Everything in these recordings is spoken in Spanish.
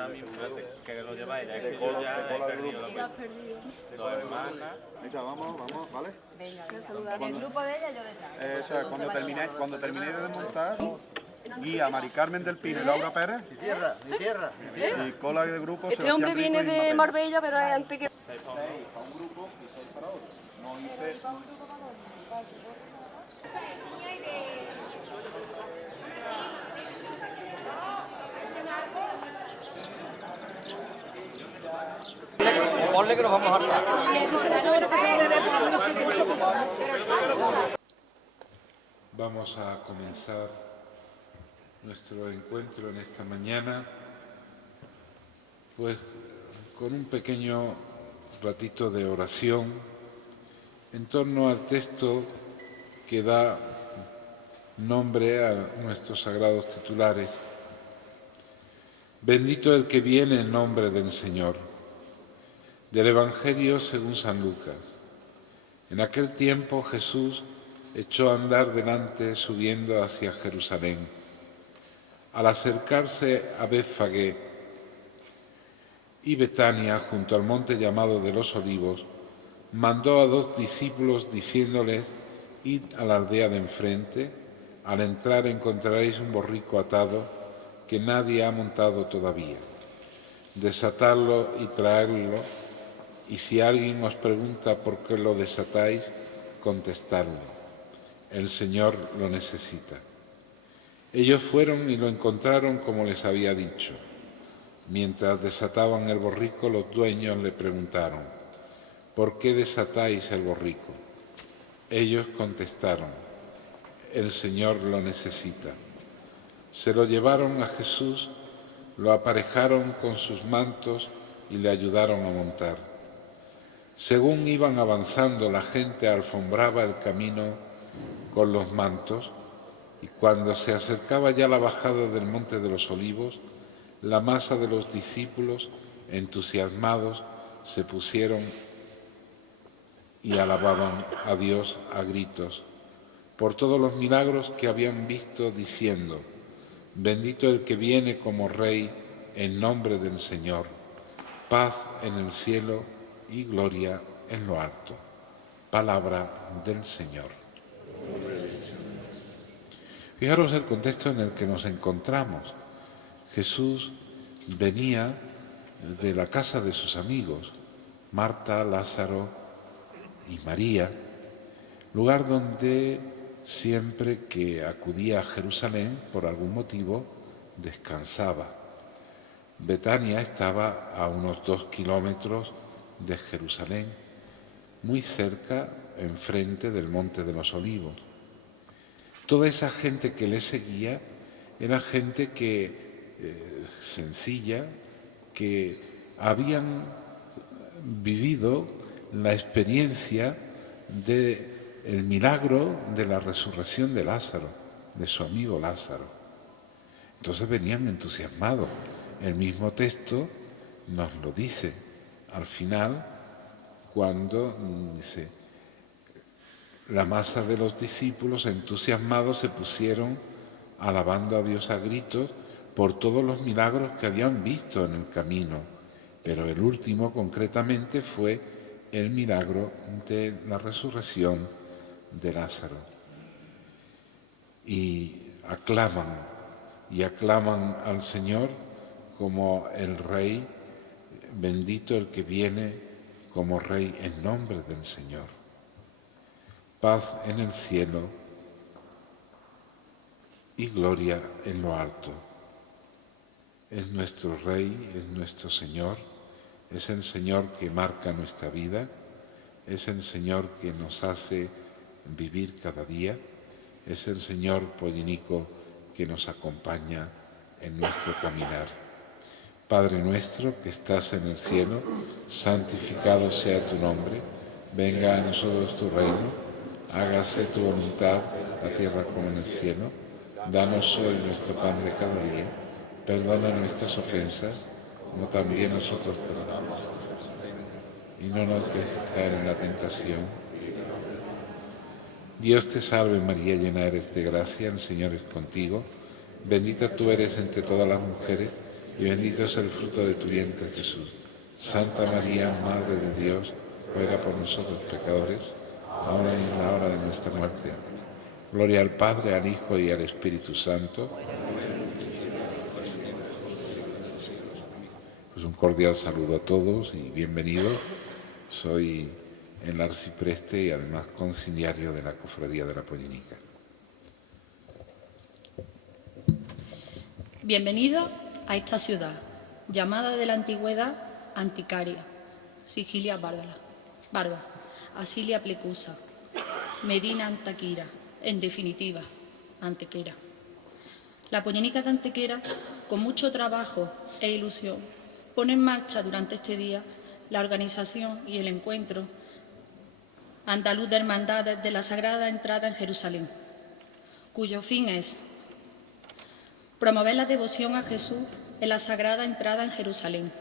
ahora mismo que lo lleváis, ya es que yo ya he perdido la cuenta. Dos hermanas. Venga, vamos, ¿vale? Venga, venga. El grupo de ella, yo detrás. Eso es, cuando terminéis de desmontar, guía a Mari Carmen del Pino y Laura Pérez. Mi tierra. Y cola de grupo. Este hombre viene de Marbella, pero es antes que... 6 para un grupo y 6 para otro. No hice... Ponle que nos vamos a hartar. Vamos a comenzar nuestro encuentro en esta mañana, pues con un pequeño ratito de oración en torno al texto que da nombre a nuestros sagrados titulares. Bendito el que viene en nombre del Señor. Del Evangelio según San Lucas. En aquel tiempo Jesús echó a andar delante subiendo hacia Jerusalén. Al acercarse a Betfagé y Betania, junto al monte llamado de los Olivos, mandó a 2 discípulos diciéndoles: id a la aldea de enfrente, al entrar encontraréis un borrico atado que nadie ha montado todavía. Desatadlo y traedlo, y si alguien os pregunta por qué lo desatáis, contestadle: el Señor lo necesita. Ellos fueron y lo encontraron como les había dicho. Mientras desataban el borrico, los dueños le preguntaron: ¿por qué desatáis el borrico? Ellos contestaron: el Señor lo necesita. Se lo llevaron a Jesús, lo aparejaron con sus mantos y le ayudaron a montar. Según iban avanzando, la gente alfombraba el camino con los mantos, y cuando se acercaba ya la bajada del Monte de los Olivos, la masa de los discípulos, entusiasmados, se pusieron y alababan a Dios a gritos por todos los milagros que habían visto, diciendo: bendito el que viene como Rey en nombre del Señor, paz en el cielo y gloria en lo alto. Palabra del Señor. Fijaros el contexto en el que nos encontramos. Jesús venía de la casa de sus amigos, Marta, Lázaro y María, lugar donde siempre que acudía a Jerusalén, por algún motivo, descansaba. Betania estaba a unos 2 kilómetros de Jerusalén, muy cerca, enfrente del Monte de los Olivos. Toda esa gente que le seguía era gente sencilla, que habían vivido la experiencia del milagro de la resurrección de Lázaro, de su amigo Lázaro. Entonces venían entusiasmados. El mismo texto nos lo dice al final, cuando dice: la masa de los discípulos entusiasmados se pusieron alabando a Dios a gritos por todos los milagros que habían visto en el camino, pero el último concretamente fue el milagro de la resurrección de Lázaro. Y aclaman al Señor como el Rey, bendito el que viene como Rey en nombre del Señor. Paz en el cielo y gloria en lo alto. Es nuestro Rey, es nuestro Señor, es el Señor que marca nuestra vida, es el Señor que nos hace vivir cada día, es el Señor pollinico que nos acompaña en nuestro caminar. Padre nuestro que estás en el cielo, santificado sea tu nombre, venga a nosotros tu reino, hágase tu voluntad, la tierra como en el cielo. Danos hoy nuestro pan de cada día, perdona nuestras ofensas, como también nosotros perdonamos. Y no nos dejes caer en la tentación. Dios te salve María, llena eres de gracia, el Señor es contigo. Bendita tú eres entre todas las mujeres, y bendito es el fruto de tu vientre, Jesús. Santa María, Madre de Dios, ruega por nosotros pecadores, ahora y en la hora de nuestra muerte. Gloria al Padre, al Hijo y al Espíritu Santo. Pues un cordial saludo a todos y bienvenidos. Soy el arcipreste y además conciliario de la Cofradía de la Polínica. Bienvenido a esta ciudad, llamada de la antigüedad Anticaria, Sigilia Barba, Asilia Plecusa, Medina Antequera, en definitiva, Antequera. La Polínica de Antequera, con mucho trabajo e ilusión, pone en marcha durante este día la organización y el encuentro andaluz de hermandades de la Sagrada Entrada en Jerusalén, cuyo fin es promover la devoción a Jesús en la Sagrada Entrada en Jerusalén,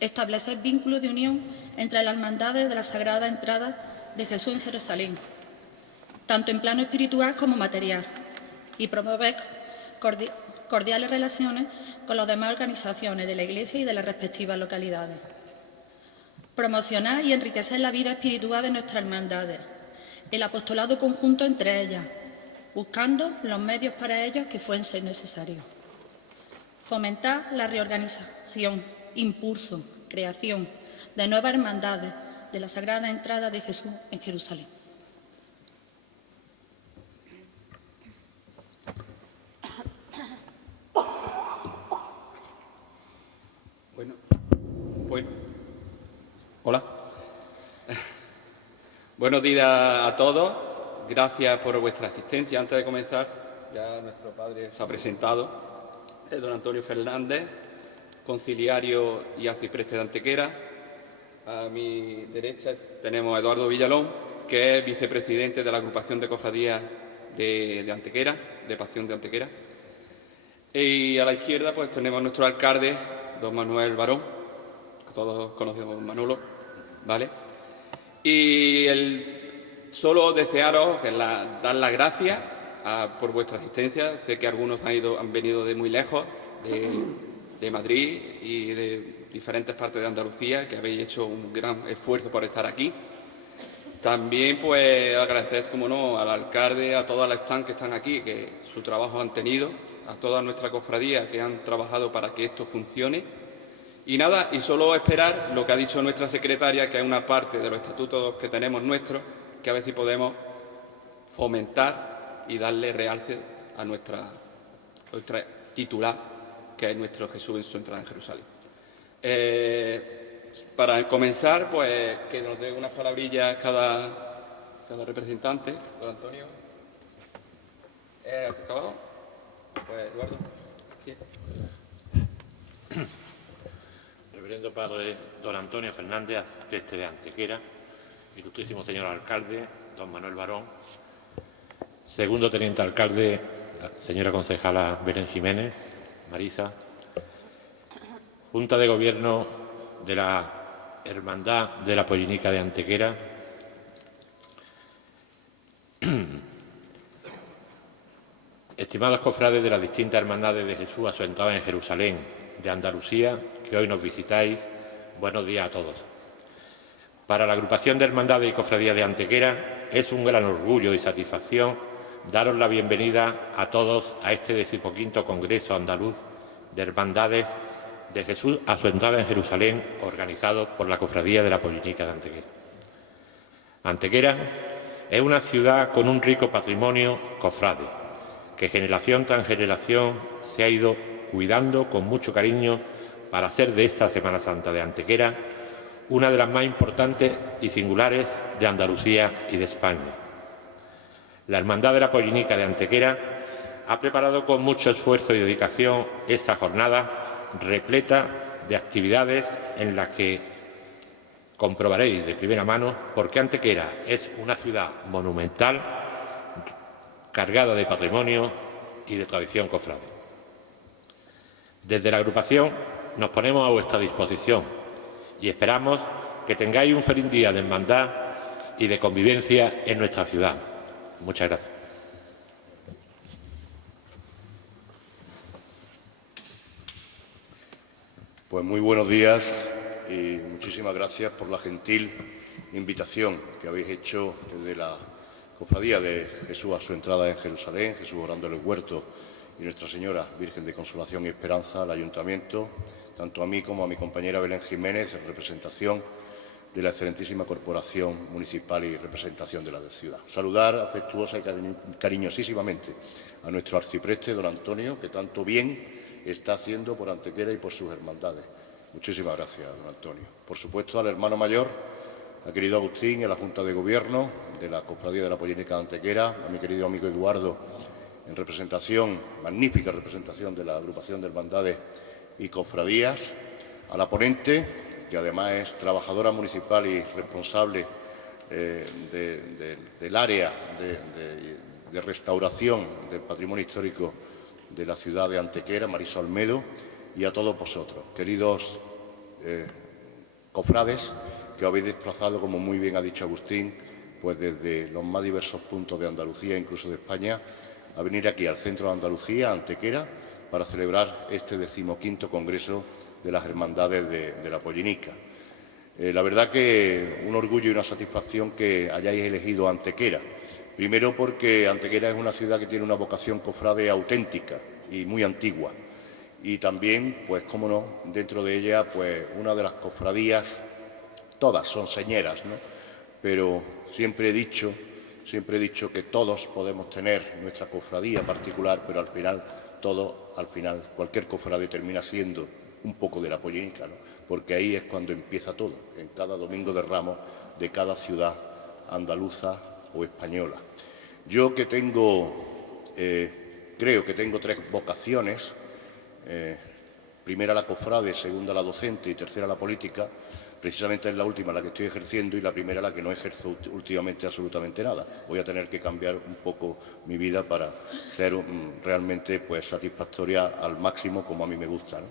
establecer vínculos de unión entre las hermandades de la Sagrada Entrada de Jesús en Jerusalén, tanto en plano espiritual como material, y promover cordiales relaciones con las demás organizaciones de la Iglesia y de las respectivas localidades. Promocionar y enriquecer la vida espiritual de nuestras hermandades, el apostolado conjunto entre ellas, buscando los medios para ellos que fuesen necesarios. Fomentar la reorganización, impulso, creación de nuevas hermandades de la Sagrada Entrada de Jesús en Jerusalén. Hola. Buenos días a todos. Gracias por vuestra asistencia. Antes de comenzar, ya nuestro padre se ha presentado, don Antonio Fernández, conciliario y arcipreste de Antequera. A mi derecha tenemos a Eduardo Villalón, que es vicepresidente de la agrupación de cofradías de Antequera, de Pasión de Antequera. Y a la izquierda pues tenemos a nuestro alcalde, don Manuel Barón, que todos conocemos a Manolo, ¿vale? Y solo desearos dar las gracias por vuestra asistencia. Sé que algunos han venido de muy lejos, de Madrid y de diferentes partes de Andalucía, que habéis hecho un gran esfuerzo por estar aquí. También pues agradecer, como no, al alcalde, a todas las stands que están aquí, que su trabajo han tenido, a toda nuestra cofradía que han trabajado para que esto funcione. Y nada, y solo esperar lo que ha dicho nuestra secretaria, que es una parte de los estatutos que tenemos nuestros, que a ver si podemos fomentar y darle realce a nuestra titular, que es nuestro Jesús en su entrada en Jerusalén. Para comenzar, pues que nos dé unas palabrillas cada representante. Don Antonio. ¿Acabado? Pues Eduardo. ¿Sí? Reverendo Padre don Antonio Fernández, arcipreste de Antequera, ilustrísimo señor alcalde, don Manuel Barón, segundo teniente alcalde, la señora concejala Belén Jiménez, Marisa, Junta de Gobierno de la Hermandad de la Polínica de Antequera, estimados cofrades de las distintas hermandades de Jesús a su entrada en Jerusalén, de Andalucía, que hoy nos visitáis, buenos días a todos. Para la agrupación de hermandades y cofradías de Antequera es un gran orgullo y satisfacción daros la bienvenida a todos a este 15º Congreso Andaluz de Hermandades de Jesús a su entrada en Jerusalén, organizado por la Cofradía de la Polínica de Antequera. Antequera es una ciudad con un rico patrimonio cofrade, que generación tras generación se ha ido cuidando con mucho cariño para hacer de esta Semana Santa de Antequera una de las más importantes y singulares de Andalucía y de España. La Hermandad de la Polínica de Antequera ha preparado con mucho esfuerzo y dedicación esta jornada repleta de actividades en las que comprobaréis de primera mano por qué Antequera es una ciudad monumental, cargada de patrimonio y de tradición cofrade. Desde la agrupación nos ponemos a vuestra disposición y esperamos que tengáis un feliz día de hermandad y de convivencia en nuestra ciudad. Muchas gracias. Pues muy buenos días y muchísimas gracias por la gentil invitación que habéis hecho desde la Cofradía de Jesús a su entrada en Jerusalén, Jesús orando en el huerto y Nuestra Señora Virgen de Consolación y Esperanza al Ayuntamiento, tanto a mí como a mi compañera Belén Jiménez, en representación de la excelentísima Corporación Municipal y representación de la ciudad. Saludar afectuosa y cariñosísimamente a nuestro arcipreste, don Antonio, que tanto bien está haciendo por Antequera y por sus hermandades. Muchísimas gracias, don Antonio. Por supuesto, al hermano mayor, al querido Agustín, en la Junta de Gobierno de la Cofradía de la Pollénica de Antequera, a mi querido amigo Eduardo, en representación, magnífica representación de la agrupación de hermandades y cofradías, a la ponente, que además es trabajadora municipal y responsable del área de restauración del patrimonio histórico de la ciudad de Antequera, Marisol Olmedo, y a todos vosotros, queridos cofrades, que os habéis desplazado, como muy bien ha dicho Agustín, pues desde los más diversos puntos de Andalucía, incluso de España, a venir aquí al centro de Andalucía, a Antequera, para celebrar este 15º Congreso de las Hermandades de la Pollénica. La verdad que un orgullo y una satisfacción que hayáis elegido Antequera. Primero porque Antequera es una ciudad que tiene una vocación cofrade auténtica y muy antigua. Y también, pues cómo no, dentro de ella, pues una de las cofradías, todas son señeras, ¿no? Pero siempre he dicho que todos podemos tener nuestra cofradía particular, pero al final, cualquier cofrade termina siendo un poco de la Pollénica, ¿no? Porque ahí es cuando empieza todo, en cada domingo de Ramos de cada ciudad andaluza o española. Yo que creo que tengo 3 vocaciones, primera la cofrade, segunda la docente y tercera la política. Precisamente es la última la que estoy ejerciendo y la primera la que no ejerzo últimamente absolutamente nada. Voy a tener que cambiar un poco mi vida para ser realmente pues satisfactoria al máximo, como a mí me gusta, ¿no?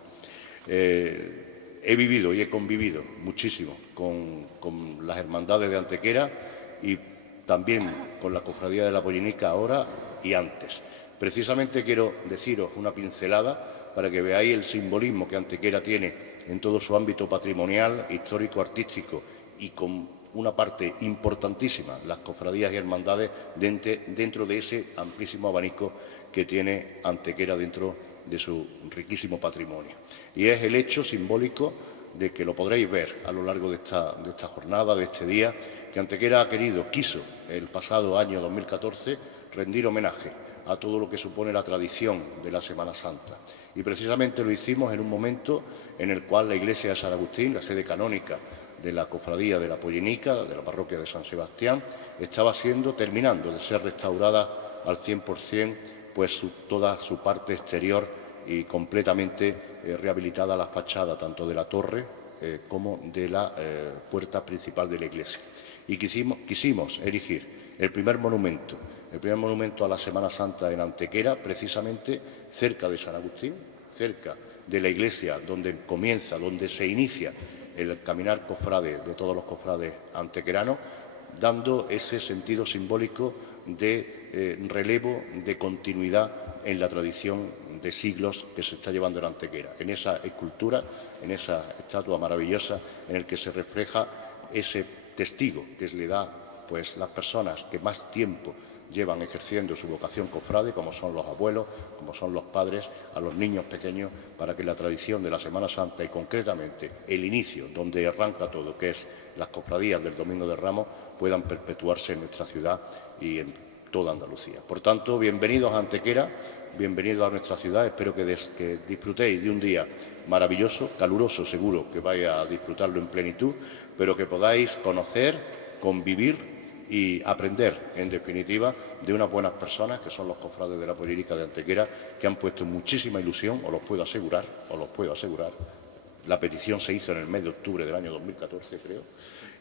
He vivido y he convivido muchísimo con las hermandades de Antequera y también con la cofradía de la Pollénica ahora y antes. Precisamente quiero deciros una pincelada para que veáis el simbolismo que Antequera tiene en todo su ámbito patrimonial, histórico, artístico y con una parte importantísima, las cofradías y hermandades, dentro de ese amplísimo abanico que tiene Antequera dentro de su riquísimo patrimonio. Y es el hecho simbólico de que lo podréis ver a lo largo de esta jornada, de este día, que Antequera quiso, el pasado año 2014, rendir homenaje a todo lo que supone la tradición de la Semana Santa. Y precisamente lo hicimos en un momento en el cual la iglesia de San Agustín, la sede canónica de la cofradía de la Pollénica, de la parroquia de San Sebastián, estaba terminando de ser restaurada al 100%, pues toda su parte exterior y completamente rehabilitada la fachada tanto de la torre como de la puerta principal de la iglesia. Y quisimos erigir el primer monumento a la Semana Santa en Antequera, precisamente cerca de San Agustín, cerca de la iglesia donde se inicia el caminar cofrade de todos los cofrades antequeranos, dando ese sentido simbólico de relevo, de continuidad en la tradición de siglos que se está llevando en Antequera, en esa escultura, en esa estatua maravillosa en el que se refleja ese testigo que le da pues las personas que más tiempo llevan ejerciendo su vocación cofrade, como son los abuelos, como son los padres, a los niños pequeños, para que la tradición de la Semana Santa y concretamente el inicio, donde arranca todo, que es las cofradías del Domingo de Ramos, puedan perpetuarse en nuestra ciudad y en toda Andalucía. Por tanto, bienvenidos a Antequera, bienvenidos a nuestra ciudad. Espero que disfrutéis de un día maravilloso, caluroso, seguro que vais a disfrutarlo en plenitud, pero que podáis conocer, convivir y aprender, en definitiva, de unas buenas personas, que son los cofrades de la Pollénica de Antequera, que han puesto muchísima ilusión, os lo puedo asegurar. La petición se hizo en el mes de octubre del año 2014, creo,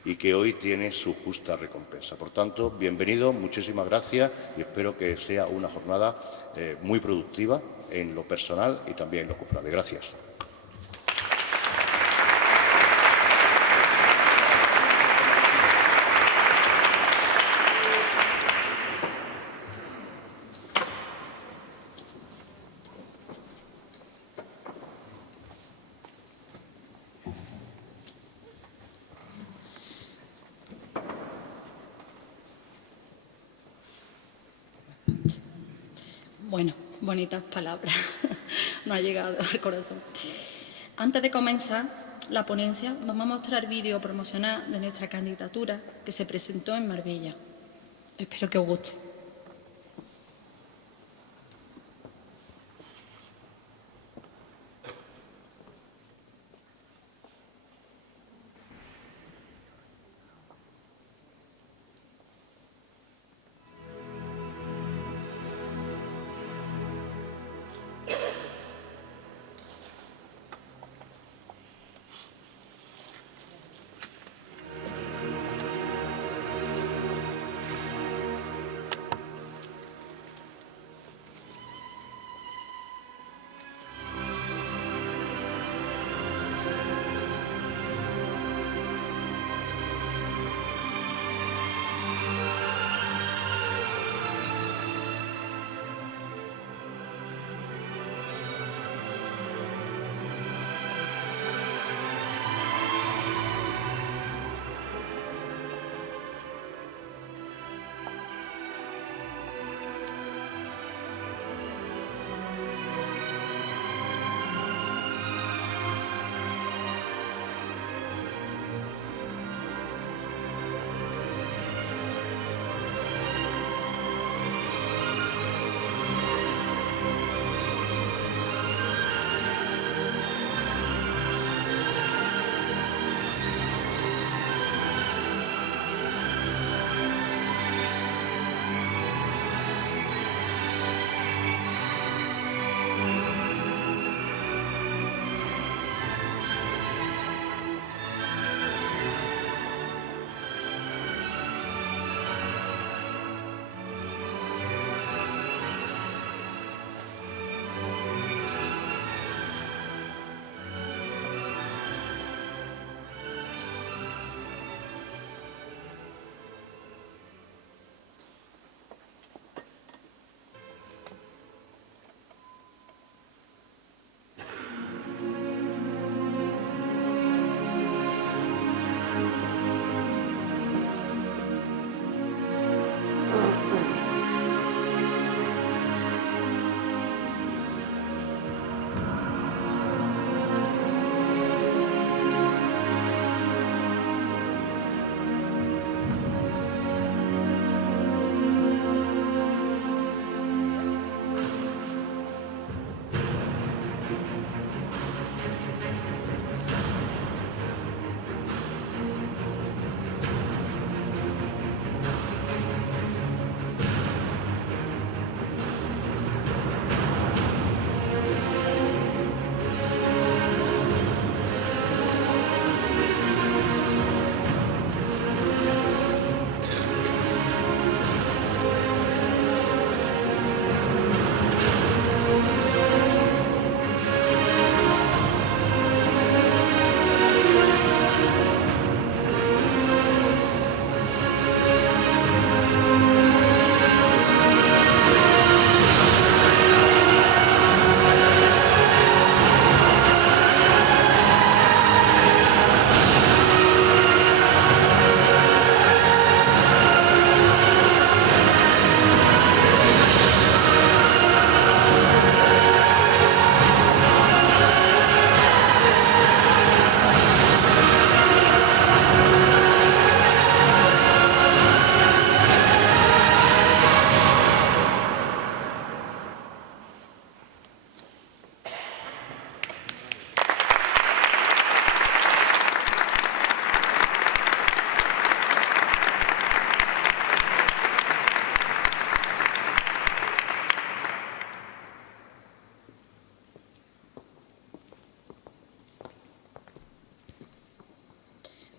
y que hoy tiene su justa recompensa. Por tanto, bienvenidos, muchísimas gracias y espero que sea una jornada muy productiva en lo personal y también en lo cofrade. Gracias. Bueno, bonitas palabras. No ha llegado al corazón. Antes de comenzar la ponencia, vamos a mostrar vídeo promocional de nuestra candidatura que se presentó en Marbella. Espero que os guste.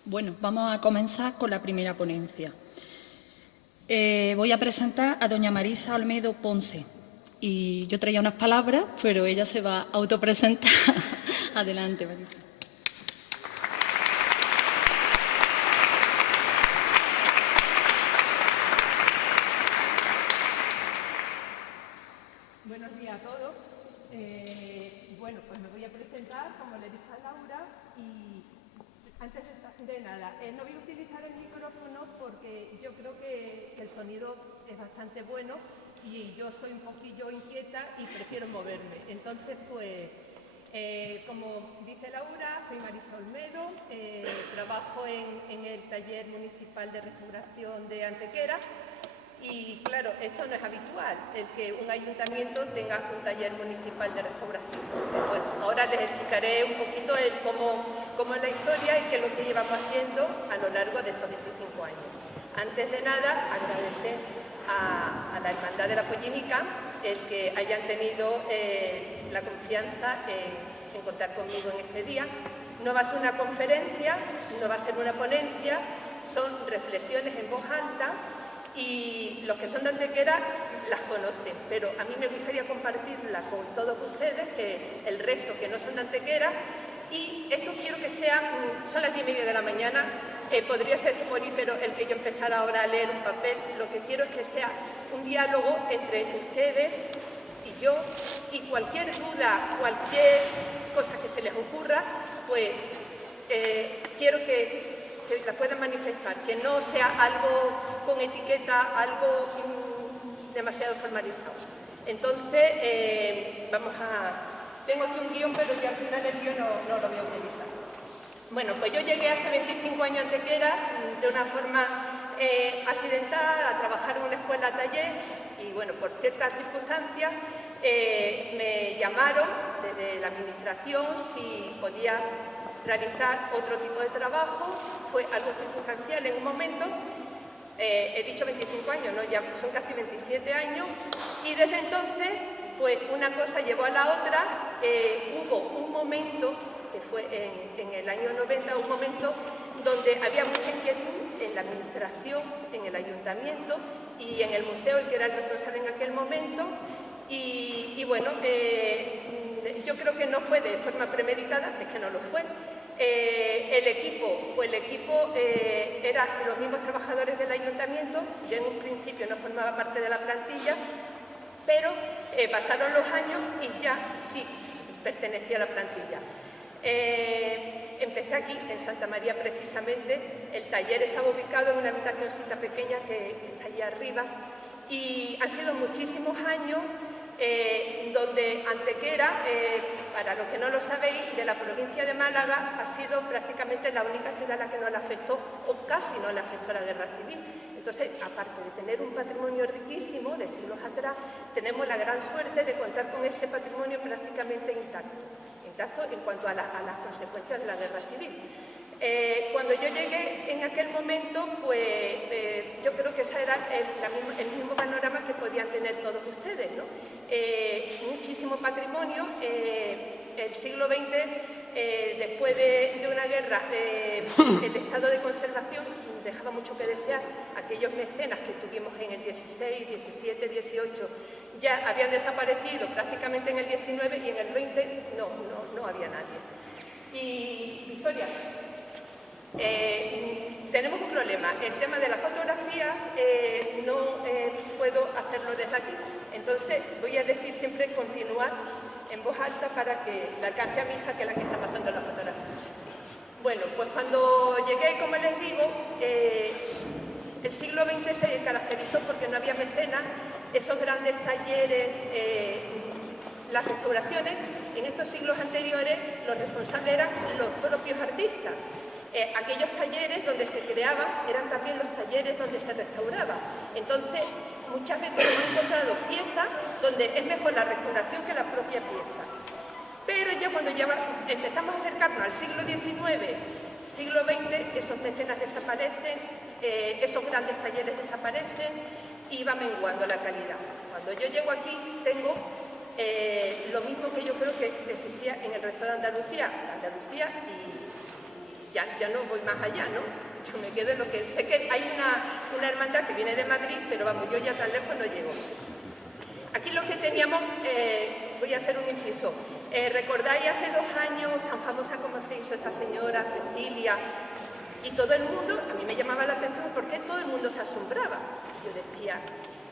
Bueno, vamos a comenzar con la primera ponencia. Voy a presentar a doña Marisa Olmedo Ponce. Y yo traía unas palabras, pero ella se va a autopresentar. Adelante, Marisa. Buenos días a todos. Bueno, pues me voy a presentar, como le dije a Laura, y antes de nada, no voy a utilizar el micrófono porque yo creo que el sonido es bastante bueno y yo soy un poquillo inquieta y prefiero moverme. Entonces, pues, como dice Laura, soy Marisa Olmedo, trabajo en el taller municipal de restauración de Antequera. Y claro, esto no es habitual, el que un ayuntamiento tenga un taller municipal de restauración. Bueno, ahora les explicaré un poquito cómo es la historia y qué es lo que llevamos haciendo a lo largo de estos 25 años. Antes de nada, agradecer a la Hermandad de la Pollinica el que hayan tenido la confianza en contar conmigo en este día. No va a ser una conferencia, no va a ser una ponencia, son reflexiones en voz alta. Y los que son de Antequera las conocen, pero a mí me gustaría compartirla con todos ustedes, que el resto que no son de Antequera, y esto quiero que sea, son las 10:30 de la mañana, podría ser soporífero el que yo empezara ahora a leer un papel, lo que quiero es que sea un diálogo entre ustedes y yo, y cualquier duda, cualquier cosa que se les ocurra, pues quiero que la puedan manifestar, que no sea algo con etiqueta, algo demasiado formalizado. Entonces, tengo aquí un guión, pero que al final el guión no lo voy a utilizar. Bueno, pues yo llegué hace 25 años a Antequera de una forma accidental a trabajar en una escuela taller y bueno, por ciertas circunstancias me llamaron desde la administración si podía realizar otro tipo de trabajo. Fue algo circunstancial en un momento, he dicho 25 años, ¿no? Ya son casi 27 años, y desde entonces, pues una cosa llevó a la otra. Hubo un momento, que fue en el año 90, un momento donde había mucha inquietud en la administración, en el ayuntamiento y en el museo, el que era el responsable en aquel momento, y bueno, yo creo que no fue de forma premeditada, es que no lo fue. El equipo eran los mismos trabajadores del ayuntamiento. Yo en un principio no formaba parte de la plantilla, pero pasaron los años y ya sí pertenecía a la plantilla. Empecé aquí, en Santa María precisamente. El taller estaba ubicado en una habitacióncita pequeña que está allí arriba, y han sido muchísimos años donde Antequera, para los que no lo sabéis, de la provincia de Málaga, ha sido prácticamente la única ciudad a la que no le afectó, o casi no le afectó, la guerra civil. Entonces, aparte de tener un patrimonio riquísimo de siglos atrás, tenemos la gran suerte de contar con ese patrimonio prácticamente intacto en cuanto a las consecuencias de la guerra civil. Cuando yo llegué en aquel momento, pues yo creo que ese era el mismo panorama que podían tener todos ustedes, ¿no? Muchísimo patrimonio. El siglo XX, después de una guerra, el estado de conservación dejaba mucho que desear. Aquellos mecenas que tuvimos en el 16, 17, 18 ya habían desaparecido prácticamente en el 19, y en el 20 no había nadie. Y Victoria, tenemos un problema. El tema de las fotografías no puedo hacerlo desde aquí. Entonces voy a decir siempre continuar en voz alta para que la alcance a mi hija, que es la que está pasando la fotografía. Bueno, pues cuando llegué, como les digo, el siglo XX se caracterizó porque no había mecenas. Esos grandes talleres, las restauraciones, en estos siglos anteriores los responsables eran los propios artistas. Aquellos talleres donde se creaban eran también los talleres donde se restauraba. Entonces, muchas veces hemos encontrado piezas donde es mejor la restauración que la propia pieza. Pero ya cuando empezamos a acercarnos al siglo XIX, siglo XX, esos mecenas desaparecen, esos grandes talleres desaparecen y va menguando la calidad. Cuando yo llego aquí tengo lo mismo que yo creo que existía en el resto de Andalucía. Y ya no voy más allá, ¿no? Yo me quedo en lo que... Sé que hay una hermandad que viene de Madrid, pero vamos, yo ya tan lejos no llego. Aquí lo que teníamos, voy a hacer un inciso. ¿Recordáis hace 2 años, tan famosa como se hizo esta señora, Cecilia? Y todo el mundo, a mí me llamaba la atención porque todo el mundo se asombraba. Yo decía,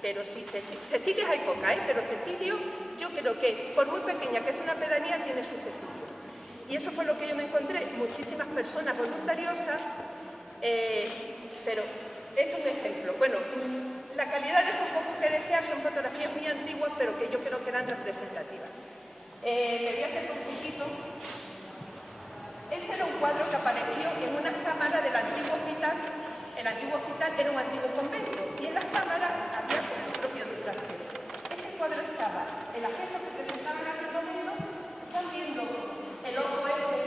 pero si Cecilia hay poca, pero Cecilio, yo creo que por muy pequeña que es una pedanía, tiene su Cecilio. Y eso fue lo que yo me encontré, muchísimas personas voluntariosas, pero esto es un ejemplo. Bueno, la calidad deja un poco que desear, son fotografías muy antiguas, pero que yo creo que eran representativas. Le voy a hacer un poquito. Este era un cuadro que apareció en unas cámaras del antiguo hospital. El antiguo hospital era un antiguo convento y en las cámaras había el propio Duterte. Este cuadro estaba en la gesta que presentaban en aquel momento, están viendo el ojo ese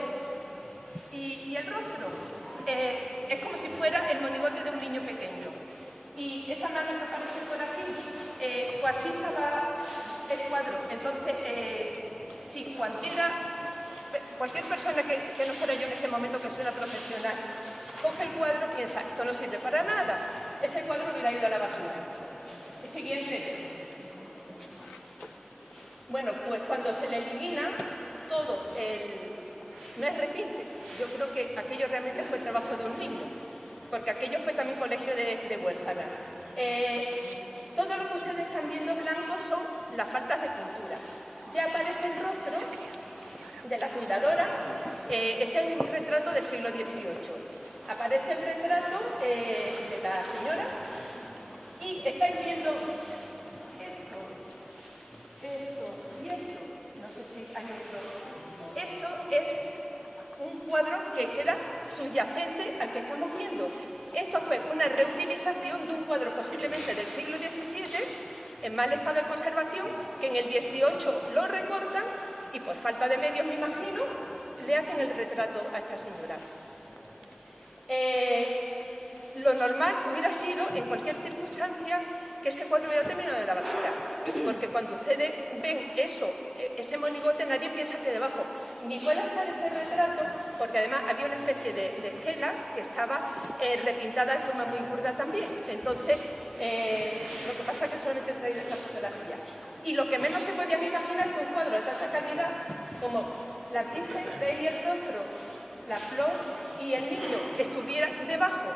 y el rostro. Es como si fuera el monigote de un niño pequeño. Y esa mano que aparece por aquí, pues así estaba el cuadro. Entonces, si cualquier persona que no fuera yo en ese momento, que soy una profesional, coge el cuadro y piensa, esto no sirve para nada, ese cuadro hubiera ido a la basura. El siguiente. Bueno, pues cuando se le elimina todo, no es repite. Yo creo que aquello realmente fue el trabajo de un niño, porque aquello fue también colegio de huérfanas. Todo lo que ustedes están viendo blanco son las faltas de pintura. Ya aparece el rostro de la fundadora. Este es un retrato del siglo XVIII. Aparece el retrato de la señora y estáis viendo esto, eso y esto. No sé si hay otro. Eso es un cuadro que queda subyacente al que estamos viendo. Esto fue una reutilización de un cuadro posiblemente del siglo XVII, en mal estado de conservación, que en el XVIII lo recortan y por falta de medios, me imagino, le hacen el retrato a esta señora. Lo normal hubiera sido, en cualquier circunstancia, que ese cuadro hubiera terminado en la basura, porque cuando ustedes ven eso, ese monigote, nadie piensa que debajo ni puede estar este retrato, porque además había una especie de estela que estaba repintada de forma muy burda también. Entonces, lo que pasa es que solamente he traído esta fotografía. Y lo que menos se podían imaginar que un cuadro de tanta calidad, como la Virgen, veis el rostro, la flor y el niño, estuviera debajo.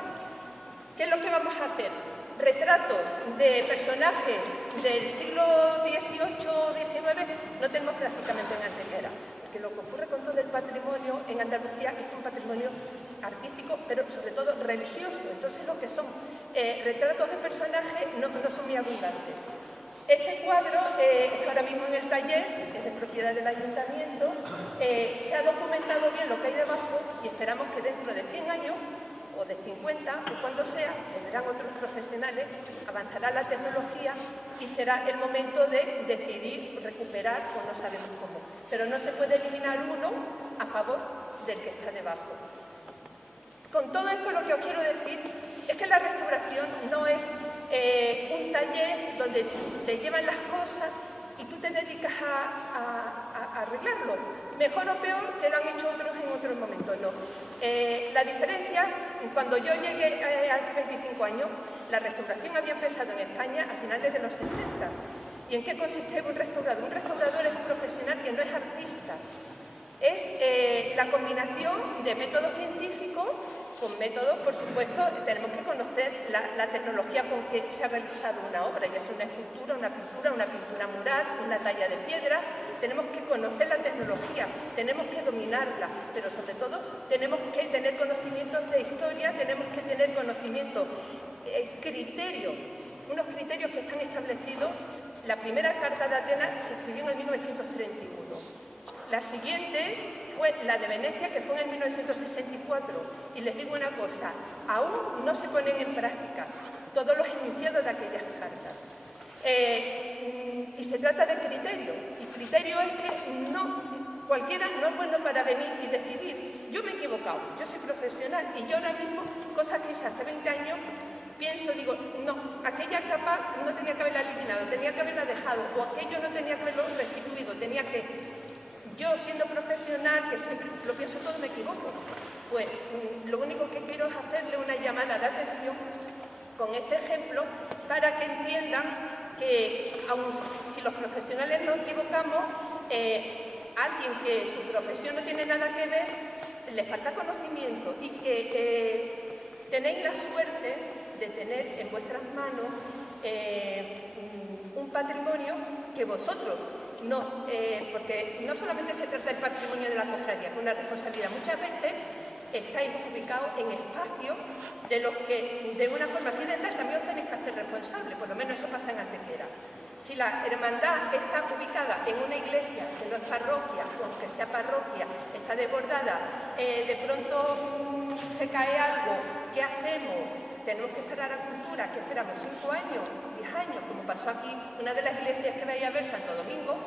¿Qué es lo que vamos a hacer? Retratos de personajes del siglo XVIII o XIX no tenemos prácticamente en Antequera, porque lo que ocurre con todo el patrimonio en Andalucía es un patrimonio artístico, pero sobre todo religioso. Entonces lo que son retratos de personajes no son muy abundantes. Este cuadro está ahora mismo en el taller, es de propiedad del ayuntamiento, se ha documentado bien lo que hay debajo y esperamos que dentro de 100 años o de 50, o cuando sea, vendrán otros profesionales, avanzará la tecnología y será el momento de decidir recuperar o no sabemos cómo. Pero no se puede eliminar uno a favor del que está debajo. Con todo esto lo que os quiero decir es que la restauración no es un taller donde te llevan las cosas y tú te dedicas a arreglarlo. Mejor o peor que lo han hecho otros en otros momentos, no. La diferencia, cuando yo llegué a los 25 años, la restauración había empezado en España a finales de los 60. ¿Y en qué consiste un restaurador? Un restaurador es un profesional que no es artista. Es la combinación de métodos científicos con métodos, por supuesto, tenemos que conocer la tecnología con que se ha realizado una obra, ya sea una escultura, una pintura, una pintura mural, una talla de piedra. Tenemos que conocer la tecnología, tenemos que dominarla, pero sobre todo tenemos que tener conocimientos de historia, tenemos que tener conocimientos, criterios, unos criterios que están establecidos. La primera Carta de Atenas se escribió en 1931. La siguiente fue la de Venecia, que fue en 1964. Y les digo una cosa, aún no se ponen en práctica todos los enunciados de aquellas cartas. Y se trata de criterio. Y criterio es que cualquiera no es bueno para venir y decidir. Yo me he equivocado, yo soy profesional y yo ahora mismo, cosa que hice hace 20 años, pienso, digo, no, aquella capa no tenía que haberla eliminado, tenía que haberla dejado, o aquello no tenía que haberlo restituido, tenía que... Yo, siendo profesional, que siempre lo pienso todo, me equivoco. Pues lo único que quiero es hacerle una llamada de atención con este ejemplo para que entiendan que, aun si los profesionales nos equivocamos, alguien que su profesión no tiene nada que ver, le falta conocimiento y que tenéis la suerte de tener en vuestras manos un patrimonio que vosotros no, porque no solamente se trata del patrimonio de la cofradía, que es una responsabilidad. Muchas veces estáis ubicados en espacios de los que, de una forma accidental, también os tenéis que hacer responsables, por lo menos eso pasa en Antequera. Si la hermandad está ubicada en una iglesia que no es parroquia, o aunque sea parroquia, está desbordada, de pronto se cae algo, ¿qué hacemos? Tenemos que esperar a cultura, que esperamos 5 años, 10 años, como pasó aquí, una de las iglesias que veía a ver Santo Domingo,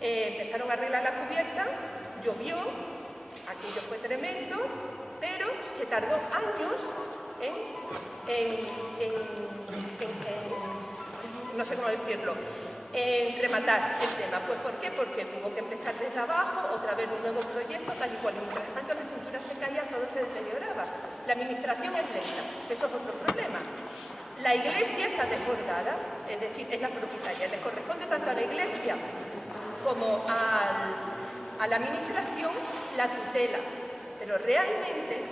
empezaron a arreglar la cubierta, llovió, aquello fue tremendo, pero se tardó años no sé cómo decirlo, en rematar el tema. Pues ¿por qué? Porque hubo que empezar desde abajo, otra vez un nuevo proyecto, tal y cual. Mientras tanto la estructura se caía, todo se deterioraba. La administración es lenta, eso es otro problema. La iglesia está desbordada, es decir, es la propietaria. Le corresponde tanto a la iglesia como a la administración la tutela. Pero realmente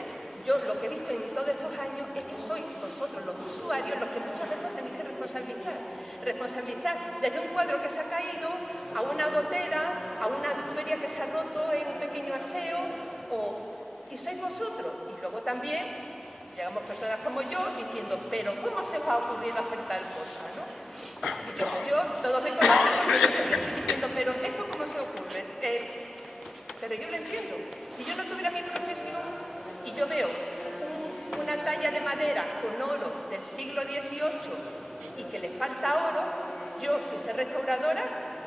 yo lo que he visto en todos estos años es que sois vosotros, los usuarios, los que muchas veces tenéis que responsabilizar desde un cuadro que se ha caído, a una gotera, a una tubería que se ha roto en un pequeño aseo, y sois vosotros. Y luego también llegamos personas como yo diciendo, pero ¿cómo se os ha ocurrido hacer tal cosa? ¿No? Y yo todos me conocen porque yo siempre estoy diciendo, pero ¿esto cómo se ocurre? Pero yo lo entiendo. Si yo no tuviera mi profesión, y yo veo una talla de madera con oro del siglo XVIII y que le falta oro, yo, sin ser restauradora,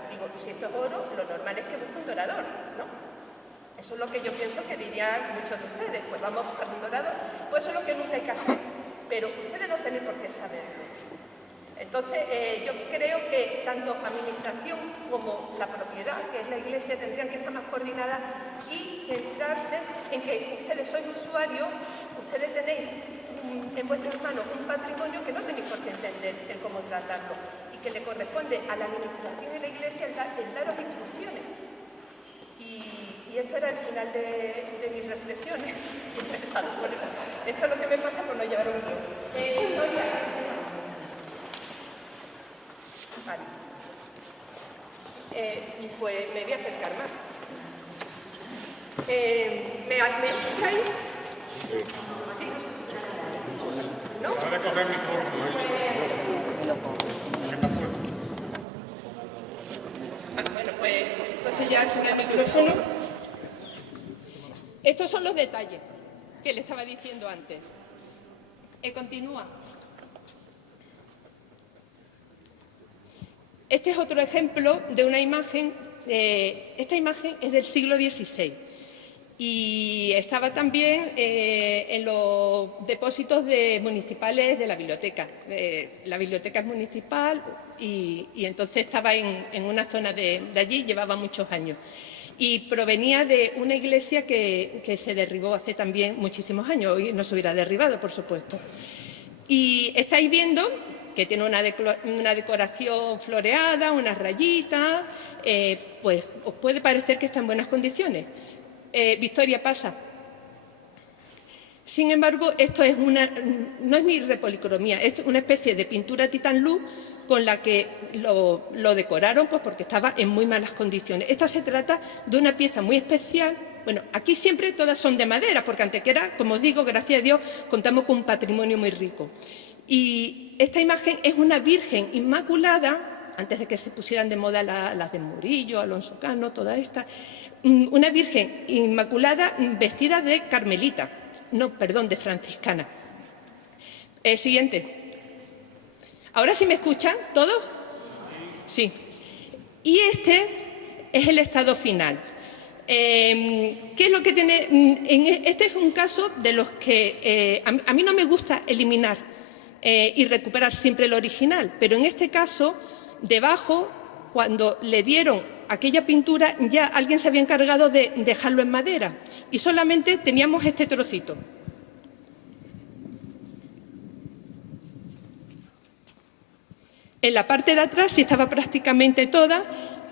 digo, si esto es oro, lo normal es que busque un dorador, ¿no? Eso es lo que yo pienso que dirían muchos de ustedes, pues vamos a buscar un dorador. Pues eso es lo que nunca hay que hacer, pero ustedes no tienen por qué saberlo. Entonces, yo creo que tanto administración como la propiedad, que es la iglesia, tendrían que estar más coordinadas y centrarse en que ustedes sois usuarios, ustedes tenéis en vuestras manos un patrimonio que no tenéis por qué entender el cómo tratarlo y que le corresponde a la administración y la iglesia el daros instrucciones. Y esto era el final de mis reflexiones. Esto es lo que me pasa por no llevar un guión. Vale. Pues me voy a acercar más. ¿Me escucháis? ¿Sí? ¿No? Bueno, pues entonces ya al final el micrófono. Estos son los detalles que le estaba diciendo antes. Continúa. Este es otro ejemplo de una imagen. Esta imagen es del siglo XVI y estaba también en los depósitos municipales de la biblioteca. La biblioteca es municipal y entonces estaba en una zona de allí, llevaba muchos años. Y provenía de una iglesia que se derribó hace también muchísimos años. Hoy no se hubiera derribado, por supuesto. Y estáis viendo que tiene una decoración floreada, unas rayitas, pues os puede parecer que está en buenas condiciones. Victoria pasa. Sin embargo, esto es no es ni repolicromía, esto es una especie de pintura titán luz con la que lo decoraron, pues porque estaba en muy malas condiciones. Esta se trata de una pieza muy especial. Bueno, aquí siempre todas son de madera, porque Antequera, como os digo, gracias a Dios, contamos con un patrimonio muy rico. Y esta imagen es una Virgen Inmaculada, antes de que se pusieran de moda las de Murillo, Alonso Cano, todas estas, una Virgen Inmaculada vestida de carmelita, no, perdón, de franciscana. Siguiente. ¿Ahora sí me escuchan todos? Sí. Y este es el estado final. ¿Qué es lo que tiene? Este es un caso de los que a mí no me gusta eliminar y recuperar siempre el original, pero en este caso, debajo, cuando le dieron aquella pintura, ya alguien se había encargado de dejarlo en madera y solamente teníamos este trocito. En la parte de atrás sí estaba prácticamente toda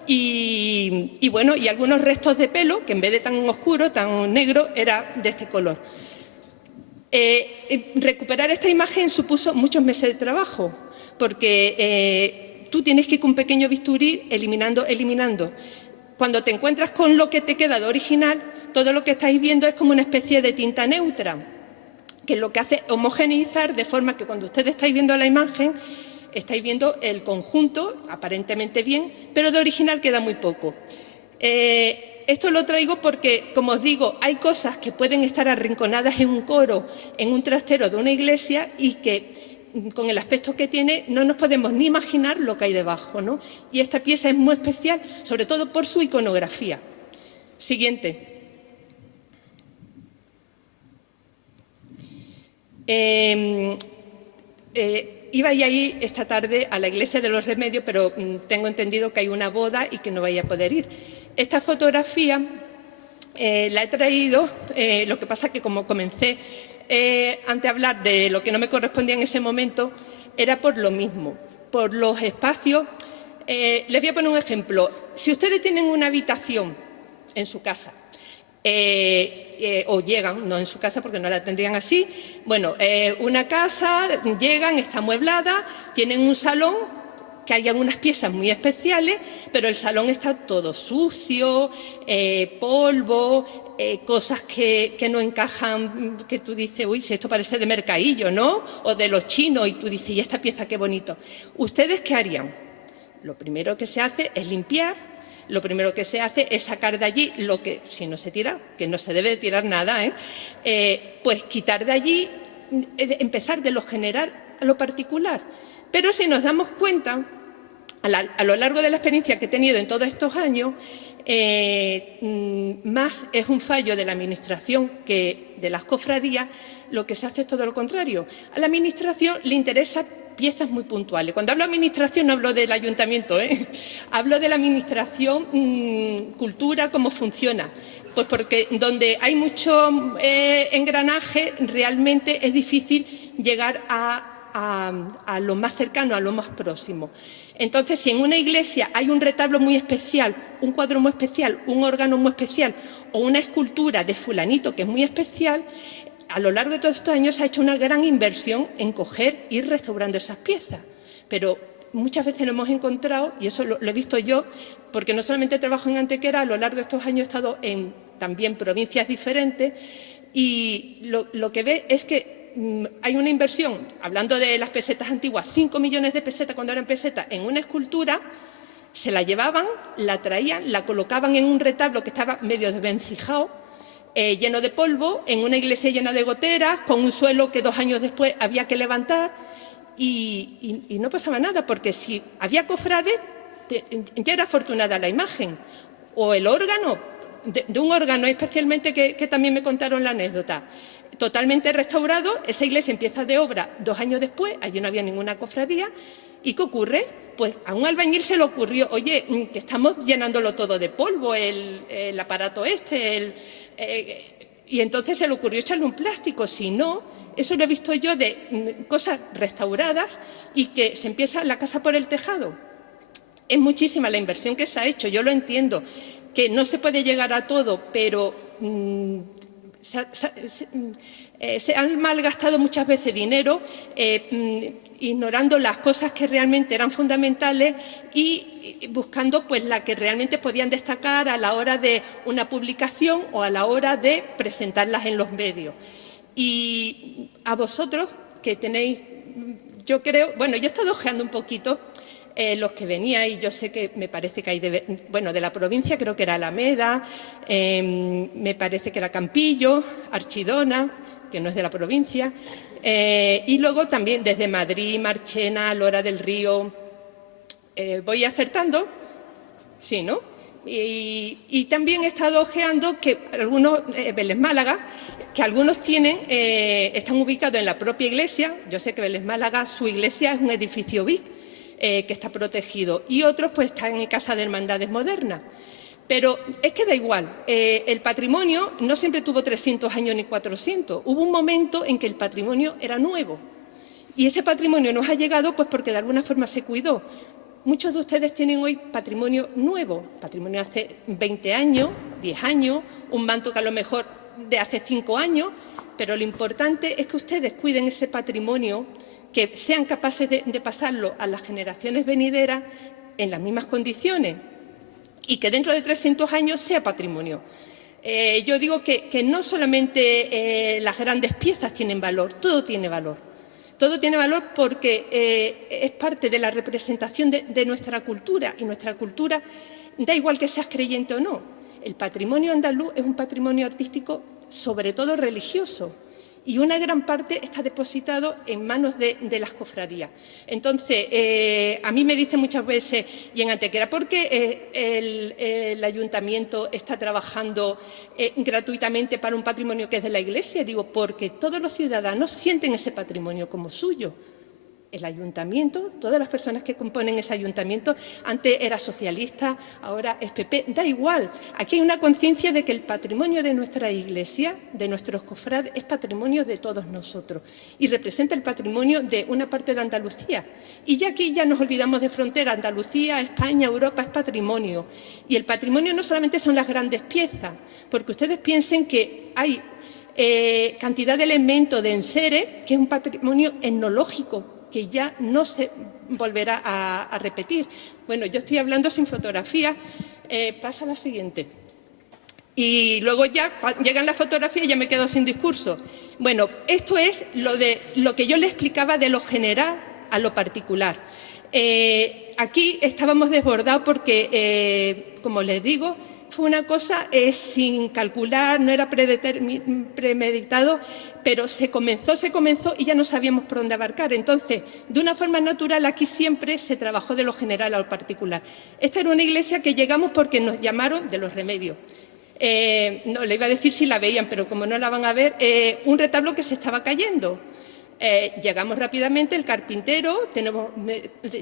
y bueno, y algunos restos de pelo, que en vez de tan oscuro, tan negro, era de este color. Recuperar esta imagen supuso muchos meses de trabajo, porque tú tienes que ir con un pequeño bisturí eliminando. Cuando te encuentras con lo que te queda de original, todo lo que estáis viendo es como una especie de tinta neutra, que lo que hace es homogeneizar de forma que cuando ustedes estáis viendo la imagen, estáis viendo el conjunto, aparentemente bien, pero de original queda muy poco. Esto lo traigo porque, como os digo, hay cosas que pueden estar arrinconadas en un coro, en un trastero de una iglesia y que, con el aspecto que tiene, no nos podemos ni imaginar lo que hay debajo, ¿no? Y esta pieza es muy especial, sobre todo por su iconografía. Siguiente. Iba a ir esta tarde a la Iglesia de los Remedios, pero tengo entendido que hay una boda y que no vaya a poder ir. Esta fotografía la he traído, lo que pasa es que como comencé antes a hablar de lo que no me correspondía en ese momento, era por lo mismo, por los espacios. Les voy a poner un ejemplo. Si ustedes tienen una habitación en su casa, o llegan, no en su casa porque no la tendrían así, bueno, una casa, llegan, está amueblada, tienen un salón, que hay algunas piezas muy especiales, pero el salón está todo sucio, polvo, cosas que no encajan, que tú dices, uy, si esto parece de mercadillo, ¿no? O de los chinos, y tú dices, ¿y esta pieza qué bonito? ¿Ustedes qué harían? Lo primero que se hace es limpiar. Lo primero que se hace es sacar de allí lo que, si no se tira, que no se debe de tirar nada, pues quitar de allí, empezar de lo general a lo particular. Pero si nos damos cuenta, a lo largo de la experiencia que he tenido en todos estos años, más es un fallo de la Administración que de las cofradías, lo que se hace es todo lo contrario. A la Administración le interesa piezas muy puntuales. Cuando hablo de Administración no hablo del Ayuntamiento, hablo de la Administración, cultura, cómo funciona. Pues porque donde hay mucho engranaje realmente es difícil llegar a lo más cercano, a lo más próximo. Entonces, si en una iglesia hay un retablo muy especial, un cuadro muy especial, un órgano muy especial o una escultura de fulanito que es muy especial, a lo largo de todos estos años se ha hecho una gran inversión en coger y ir restaurando esas piezas. Pero muchas veces lo hemos encontrado, y eso lo he visto yo, porque no solamente trabajo en Antequera, a lo largo de estos años he estado en también provincias diferentes, y lo que ve es que hay una inversión, hablando de las pesetas antiguas, 5 millones de pesetas cuando eran pesetas, en una escultura, se la llevaban, la traían, la colocaban en un retablo que estaba medio desvencijado, lleno de polvo, en una iglesia llena de goteras, con un suelo que 2 años después había que levantar, y no pasaba nada, porque si había cofrades, ya era afortunada la imagen. O el órgano, de un órgano especialmente que también me contaron la anécdota, totalmente restaurado, esa iglesia empieza de obra 2 años después, allí no había ninguna cofradía, ¿y qué ocurre? Pues a un albañil se le ocurrió, oye, que estamos llenándolo todo de polvo, el aparato y entonces se le ocurrió echarle un plástico. Si no, eso lo he visto yo de cosas restauradas y que se empieza la casa por el tejado. Es muchísima la inversión que se ha hecho, yo lo entiendo, que no se puede llegar a todo, pero se han malgastado muchas veces dinero ignorando las cosas que realmente eran fundamentales y buscando pues la que realmente podían destacar a la hora de una publicación o a la hora de presentarlas en los medios. Y a vosotros que tenéis, yo creo, bueno, yo he estado ojeando un poquito los que veníais, yo sé que me parece que hay de la provincia, creo que era Alameda, me parece que era Campillo, Archidona, que no es de la provincia, y luego también desde Madrid, Marchena, Lora del Río. ¿Voy acertando? Sí, ¿no? Y también he estado ojeando que algunos, Vélez Málaga, que algunos tienen, están ubicados en la propia iglesia. Yo sé que Vélez Málaga, su iglesia es un edificio BIC, que está protegido, y otros pues están en Casa de Hermandades Modernas. Pero es que da igual, el patrimonio no siempre tuvo 300 años ni 400, hubo un momento en que el patrimonio era nuevo y ese patrimonio nos ha llegado pues porque de alguna forma se cuidó. Muchos de ustedes tienen hoy patrimonio nuevo, patrimonio hace 20 años, 10 años, un manto que a lo mejor de hace 5 años, pero lo importante es que ustedes cuiden ese patrimonio, que sean capaces de pasarlo a las generaciones venideras en las mismas condiciones y que dentro de 300 años sea patrimonio. Yo digo que no solamente las grandes piezas tienen valor, todo tiene valor. Todo tiene valor porque es parte de la representación de nuestra cultura, y nuestra cultura da igual que seas creyente o no. El patrimonio andaluz es un patrimonio artístico, sobre todo religioso, y una gran parte está depositado en manos de las cofradías. Entonces, a mí me dicen muchas veces, y en Antequera, ¿por qué el ayuntamiento está trabajando gratuitamente para un patrimonio que es de la Iglesia? Digo, porque todos los ciudadanos sienten ese patrimonio como suyo. El ayuntamiento, todas las personas que componen ese ayuntamiento, antes era socialista, ahora es PP, da igual. Aquí hay una conciencia de que el patrimonio de nuestra Iglesia, de nuestros cofrades, es patrimonio de todos nosotros y representa el patrimonio de una parte de Andalucía. Y ya aquí ya nos olvidamos de frontera, Andalucía, España, Europa es patrimonio. Y el patrimonio no solamente son las grandes piezas, porque ustedes piensen que hay cantidad de elementos de enseres, que es un patrimonio etnológico, que ya no se volverá a repetir. Bueno, yo estoy hablando sin fotografía. Pasa la siguiente. Y luego ya llegan las fotografías y ya me quedo sin discurso. Bueno, esto es lo que yo le explicaba de lo general a lo particular. Aquí estábamos desbordados porque, como les digo, fue una cosa sin calcular, no era premeditado, pero se comenzó y ya no sabíamos por dónde abarcar. Entonces, de una forma natural, aquí siempre se trabajó de lo general a lo particular. Esta era una iglesia que llegamos porque nos llamaron de Los Remedios. No le iba a decir si la veían, pero como no la van a ver, un retablo que se estaba cayendo. Llegamos rápidamente, el carpintero,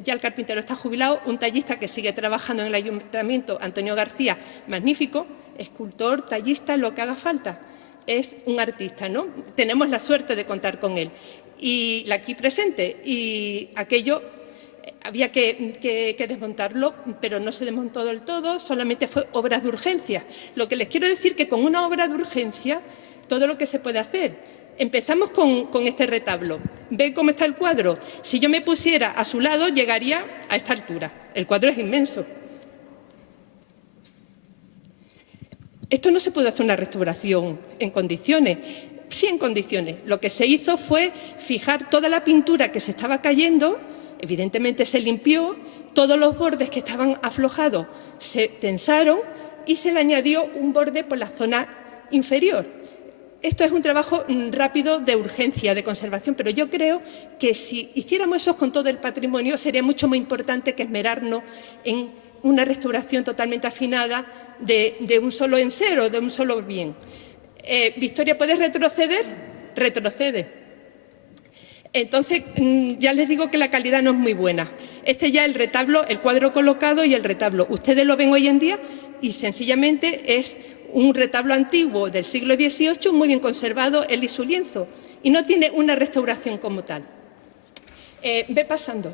ya el carpintero está jubilado, un tallista que sigue trabajando en el ayuntamiento, Antonio García, magnífico, escultor, tallista, lo que haga falta. Es un artista, ¿no? Tenemos la suerte de contar con él. Y la aquí presente, y aquello había que desmontarlo, pero no se desmontó del todo, solamente fue obras de urgencia. Lo que les quiero decir que con una obra de urgencia, todo lo que se puede hacer. Empezamos con este retablo. ¿Ven cómo está el cuadro? Si yo me pusiera a su lado, llegaría a esta altura. El cuadro es inmenso. Esto no se puede hacer una restauración en condiciones. Sí, en condiciones. Lo que se hizo fue fijar toda la pintura que se estaba cayendo, evidentemente se limpió, todos los bordes que estaban aflojados se tensaron y se le añadió un borde por la zona inferior. Esto es un trabajo rápido de urgencia, de conservación, pero yo creo que si hiciéramos eso con todo el patrimonio sería mucho más importante que esmerarnos en una restauración totalmente afinada de un solo enser o de un solo bien. Victoria, ¿puedes retroceder? Retrocede. Entonces, ya les digo que la calidad no es muy buena. Este ya el retablo, el cuadro colocado y el retablo. Ustedes lo ven hoy en día y sencillamente es un retablo antiguo del siglo XVIII, muy bien conservado, él y su lienzo, y no tiene una restauración como tal. Ve pasando.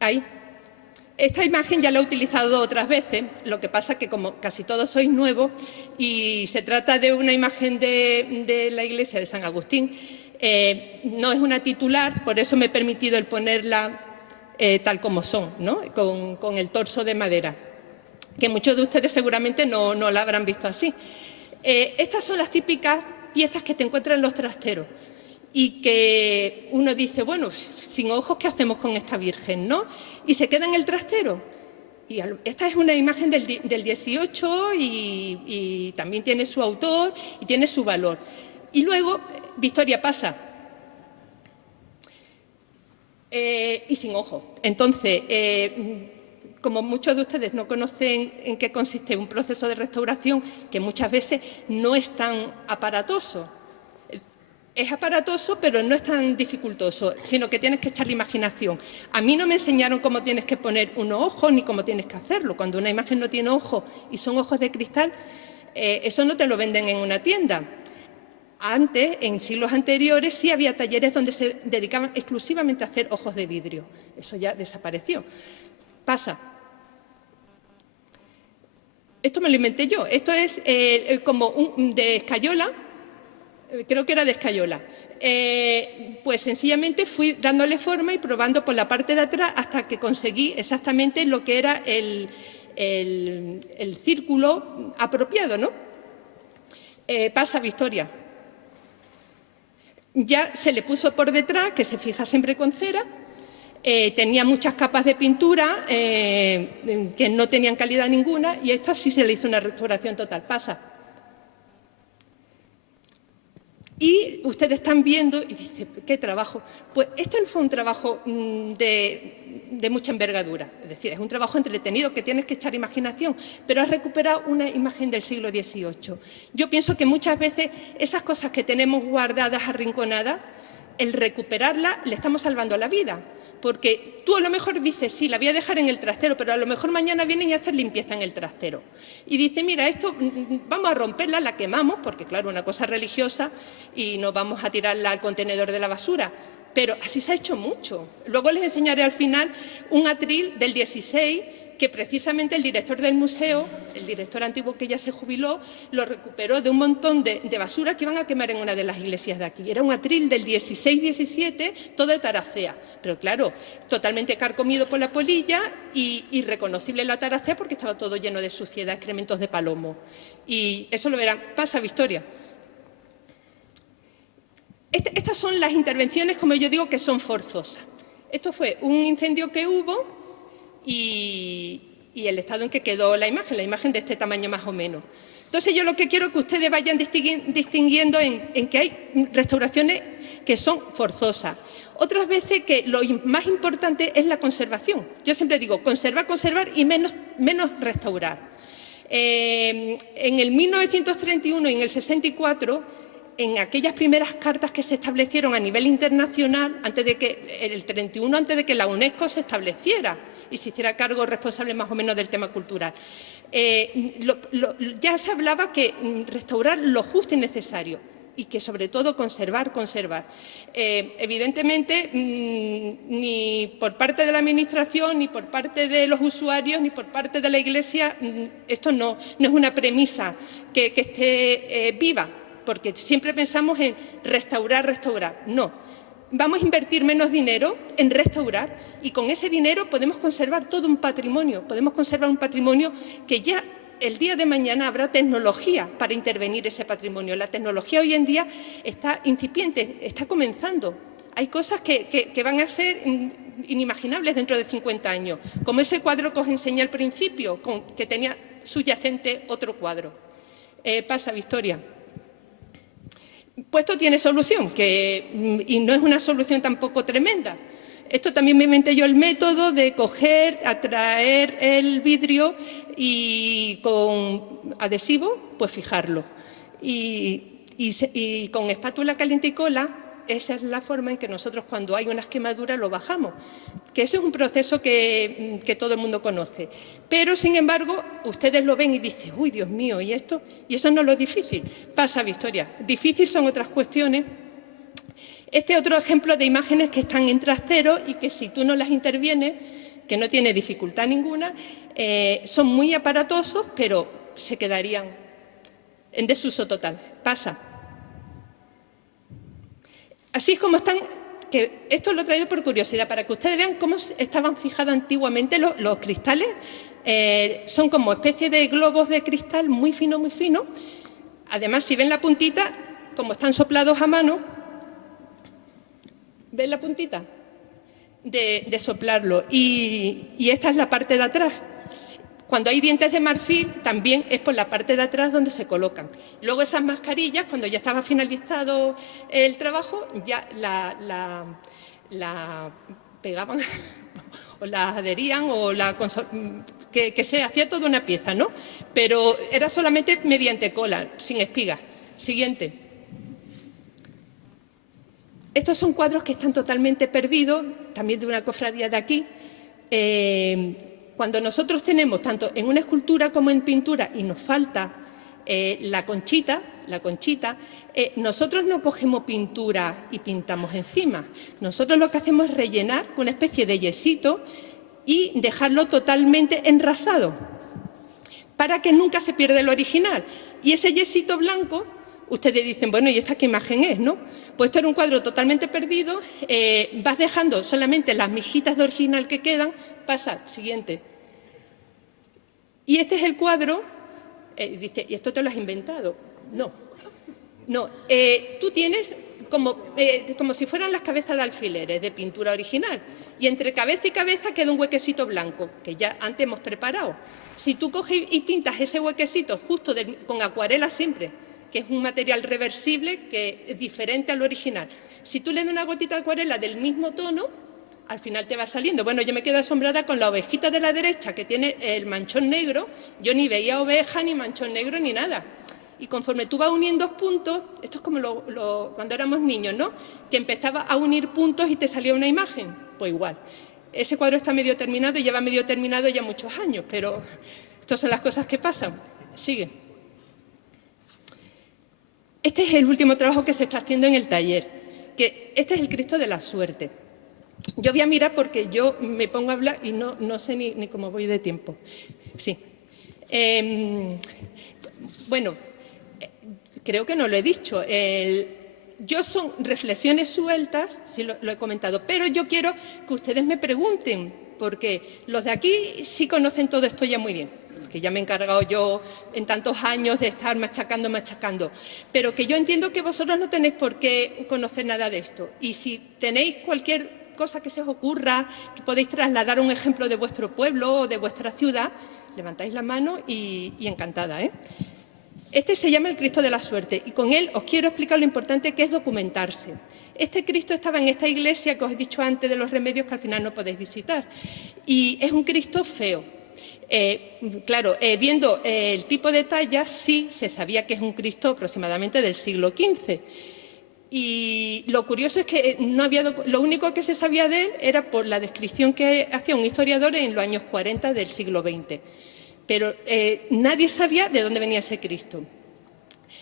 Ahí. Esta imagen ya la he utilizado otras veces, lo que pasa que como casi todos sois nuevos y se trata de una imagen de la iglesia de San Agustín, no es una titular, por eso me he permitido el ponerla tal como son, ¿no? Con el torso de madera, que muchos de ustedes seguramente no la habrán visto así. Estas son las típicas piezas que te encuentras en los trasteros y que uno dice, bueno, sin ojos, ¿qué hacemos con esta Virgen, no? Y se queda en el trastero. Y esta es una imagen del 18 y también tiene su autor y tiene su valor. Y luego, Victoria pasa. Y sin ojos. Entonces, como muchos de ustedes no conocen en qué consiste un proceso de restauración, que muchas veces no es tan aparatoso. Es aparatoso, pero no es tan dificultoso, sino que tienes que echarle imaginación. A mí no me enseñaron cómo tienes que poner unos ojos ni cómo tienes que hacerlo. Cuando una imagen no tiene ojos y son ojos de cristal, eso no te lo venden en una tienda. Antes, en siglos anteriores, sí había talleres donde se dedicaban exclusivamente a hacer ojos de vidrio. Eso ya desapareció. Pasa. Esto me lo inventé yo. Esto es como de escayola. Creo que era de escayola. Pues sencillamente fui dándole forma y probando por la parte de atrás hasta que conseguí exactamente lo que era el círculo apropiado, ¿no? Pasa Victoria. Ya se le puso por detrás, que se fija siempre con cera, tenía muchas capas de pintura que no tenían calidad ninguna y a esta sí se le hizo una restauración total. Pasa. Y ustedes están viendo y dicen, ¿qué trabajo? Pues esto no fue un trabajo de mucha envergadura, es decir, es un trabajo entretenido que tienes que echar imaginación, pero has recuperado una imagen del siglo XVIII. Yo pienso que muchas veces esas cosas que tenemos guardadas, arrinconadas, el recuperarla le estamos salvando la vida, porque tú a lo mejor dices, sí, la voy a dejar en el trastero, pero a lo mejor mañana vienen y hacen limpieza en el trastero. Y dice, mira, esto vamos a romperla, la quemamos, porque claro, una cosa religiosa y no vamos a tirarla al contenedor de la basura. Pero así se ha hecho mucho. Luego les enseñaré al final un atril del 16 que precisamente el director del museo, el director antiguo que ya se jubiló, lo recuperó de un montón de basura que iban a quemar en una de las iglesias de aquí. Era un atril del 16-17, todo de taracea. Pero claro, totalmente carcomido por la polilla y irreconocible la taracea porque estaba todo lleno de suciedad, excrementos de palomo. Y eso lo verán. Pasa, Victoria. Estas son las intervenciones, como yo digo, que son forzosas. Esto fue un incendio que hubo y el estado en que quedó la imagen de este tamaño más o menos. Entonces yo lo que quiero es que ustedes vayan distinguiendo en que hay restauraciones que son forzosas. Otras veces que lo más importante es la conservación. Yo siempre digo conservar y menos restaurar. En el 1931 y en el 64... en aquellas primeras cartas que se establecieron a nivel internacional, antes de que la UNESCO se estableciera y se hiciera cargo responsable más o menos del tema cultural, ya se hablaba que restaurar lo justo y necesario y que sobre todo conservar. Evidentemente, ni por parte de la Administración, ni por parte de los usuarios, ni por parte de la Iglesia, esto no es una premisa que esté viva, porque siempre pensamos en restaurar. No, vamos a invertir menos dinero en restaurar y con ese dinero podemos conservar todo un patrimonio, que ya el día de mañana habrá tecnología para intervenir ese patrimonio. La tecnología hoy en día está incipiente, está comenzando. Hay cosas que van a ser inimaginables dentro de 50 años, como ese cuadro que os enseñé al principio, que tenía subyacente otro cuadro. Pasa, Victoria. Pues esto tiene solución, y no es una solución tampoco tremenda. Esto también me inventé yo el método de coger, atraer el vidrio y con adhesivo, pues fijarlo. Y con espátula calenticola, esa es la forma en que nosotros cuando hay unas quemaduras lo bajamos. Que ese es un proceso que todo el mundo conoce. Pero, sin embargo, ustedes lo ven y dicen, uy, Dios mío, ¿y esto? Y eso no es lo difícil. Pasa, Victoria. Difícil son otras cuestiones. Este es otro ejemplo de imágenes que están en trastero y que si tú no las intervienes, que no tiene dificultad ninguna, son muy aparatosos, pero se quedarían en desuso total. Pasa. Así es como están, que esto lo he traído por curiosidad, para que ustedes vean cómo estaban fijados antiguamente los cristales. Son como especie de globos de cristal muy fino. Además, si ven la puntita, como están soplados a mano, ¿ven la puntita? De soplarlo. Y esta es la parte de atrás. Cuando hay dientes de marfil, también es por la parte de atrás donde se colocan. Luego esas mascarillas, cuando ya estaba finalizado el trabajo, ya la pegaban o la adherían o que se hacía toda una pieza, ¿no? Pero era solamente mediante cola, sin espigas. Siguiente. Estos son cuadros que están totalmente perdidos, también de una cofradía de aquí. Cuando nosotros tenemos, tanto en una escultura como en pintura, y nos falta la conchita, nosotros no cogemos pintura y pintamos encima. Nosotros lo que hacemos es rellenar con una especie de yesito y dejarlo totalmente enrasado, para que nunca se pierda el original. Y ese yesito blanco, ustedes dicen, bueno, ¿y esta qué imagen es, no? Pues esto era un cuadro totalmente perdido, vas dejando solamente las mijitas de original que quedan. Pasa, siguiente. Y este es el cuadro, dice, ¿y esto te lo has inventado? No, no, tú tienes como si fueran las cabezas de alfileres de pintura original, y entre cabeza y cabeza queda un huequecito blanco, que ya antes hemos preparado. Si tú coges y pintas ese huequecito justo con acuarela siempre, que es un material reversible que es diferente al original, si tú le das una gotita de acuarela del mismo tono, al final te va saliendo. Bueno, yo me quedo asombrada con la ovejita de la derecha, que tiene el manchón negro. Yo ni veía oveja, ni manchón negro, ni nada. Y conforme tú vas uniendo puntos, esto es como cuando éramos niños, ¿no? Que empezaba a unir puntos y te salía una imagen. Pues igual. Ese cuadro está medio terminado y lleva medio terminado ya muchos años, pero estas son las cosas que pasan. Sigue. Este es el último trabajo que se está haciendo en el taller, que este es el Cristo de la Suerte. Yo voy a mirar porque yo me pongo a hablar y no sé ni cómo voy de tiempo. Sí. Bueno, creo que no lo he dicho. Yo son reflexiones sueltas, sí lo he comentado, pero yo quiero que ustedes me pregunten, porque los de aquí sí conocen todo esto ya muy bien, que ya me he encargado yo en tantos años de estar machacando, pero que yo entiendo que vosotros no tenéis por qué conocer nada de esto. Y si tenéis cualquier cosa que se os ocurra, que podéis trasladar un ejemplo de vuestro pueblo o de vuestra ciudad, levantáis la mano y encantada, ¿eh? Este se llama el Cristo de la Suerte y con él os quiero explicar lo importante que es documentarse. Este Cristo estaba en esta iglesia que os he dicho antes de los Remedios, que al final no podéis visitar, y es un Cristo feo. Claro, viendo el tipo de talla, sí se sabía que es un Cristo aproximadamente del siglo XV. Y lo curioso es que lo único que se sabía de él era por la descripción que hacía un historiador en los años 40 del siglo XX. Pero nadie sabía de dónde venía ese Cristo.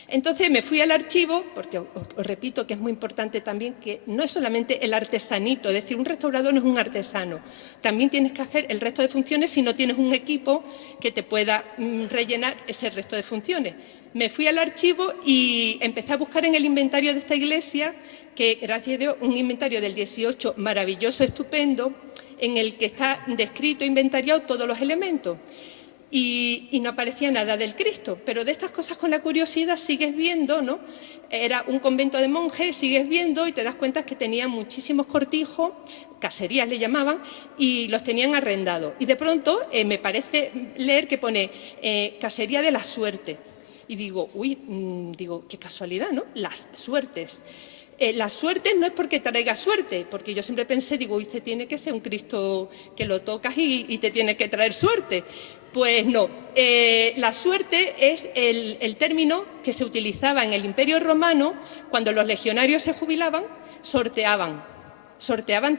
Entonces me fui al archivo, porque os repito que es muy importante también que no es solamente el artesanito, es decir, un restaurador no es un artesano. También tienes que hacer el resto de funciones si no tienes un equipo que te pueda rellenar ese resto de funciones. Me fui al archivo y empecé a buscar en el inventario de esta iglesia, que gracias a Dios, un inventario del 18 maravilloso, estupendo, en el que está descrito e inventariado todos los elementos. Y no aparecía nada del Cristo, pero de estas cosas con la curiosidad sigues viendo, ¿no? Era un convento de monjes, sigues viendo y te das cuenta que tenían muchísimos cortijos, caserías le llamaban, y los tenían arrendados. Y de pronto me parece leer que pone casería de la suerte. Y digo, digo, qué casualidad, ¿no? Las suertes. La suerte no es porque traiga suerte, porque yo siempre pensé, digo, usted tiene que ser un Cristo que lo tocas y te tiene que traer suerte. Pues no, la suerte es el término que se utilizaba en el Imperio Romano cuando los legionarios se jubilaban, sorteaban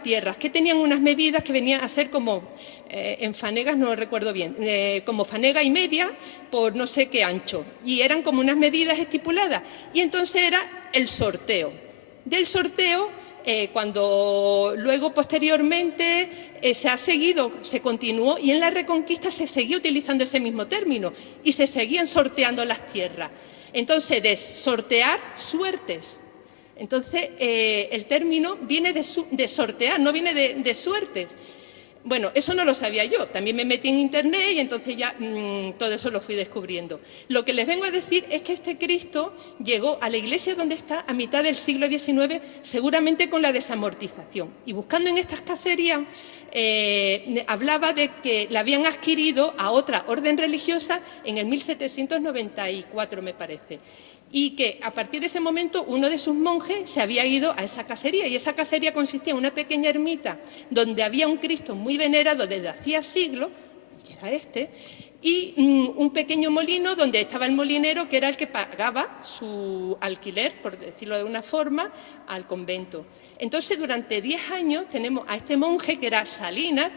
tierras, que tenían unas medidas que venían a ser como, en fanegas no lo recuerdo bien, como fanega y media por no sé qué ancho, y eran como unas medidas estipuladas, y entonces era el sorteo. Del sorteo, cuando luego posteriormente se continuó y en la Reconquista se seguía utilizando ese mismo término y se seguían sorteando las tierras. Entonces, de sortear suertes. Entonces, el término viene de sortear, no viene de suertes. Bueno, eso no lo sabía yo, también me metí en internet y entonces ya todo eso lo fui descubriendo. Lo que les vengo a decir es que este Cristo llegó a la iglesia donde está a mitad del siglo XIX, seguramente con la desamortización. Y buscando en estas caserías, hablaba de que la habían adquirido a otra orden religiosa en el 1794, me parece. Y que a partir de ese momento uno de sus monjes se había ido a esa casería y esa casería consistía en una pequeña ermita donde había un Cristo muy venerado desde hacía siglos, que era este, y un pequeño molino donde estaba el molinero que era el que pagaba su alquiler, por decirlo de una forma, al convento. Entonces, durante 10 años tenemos a este monje que era Salinas,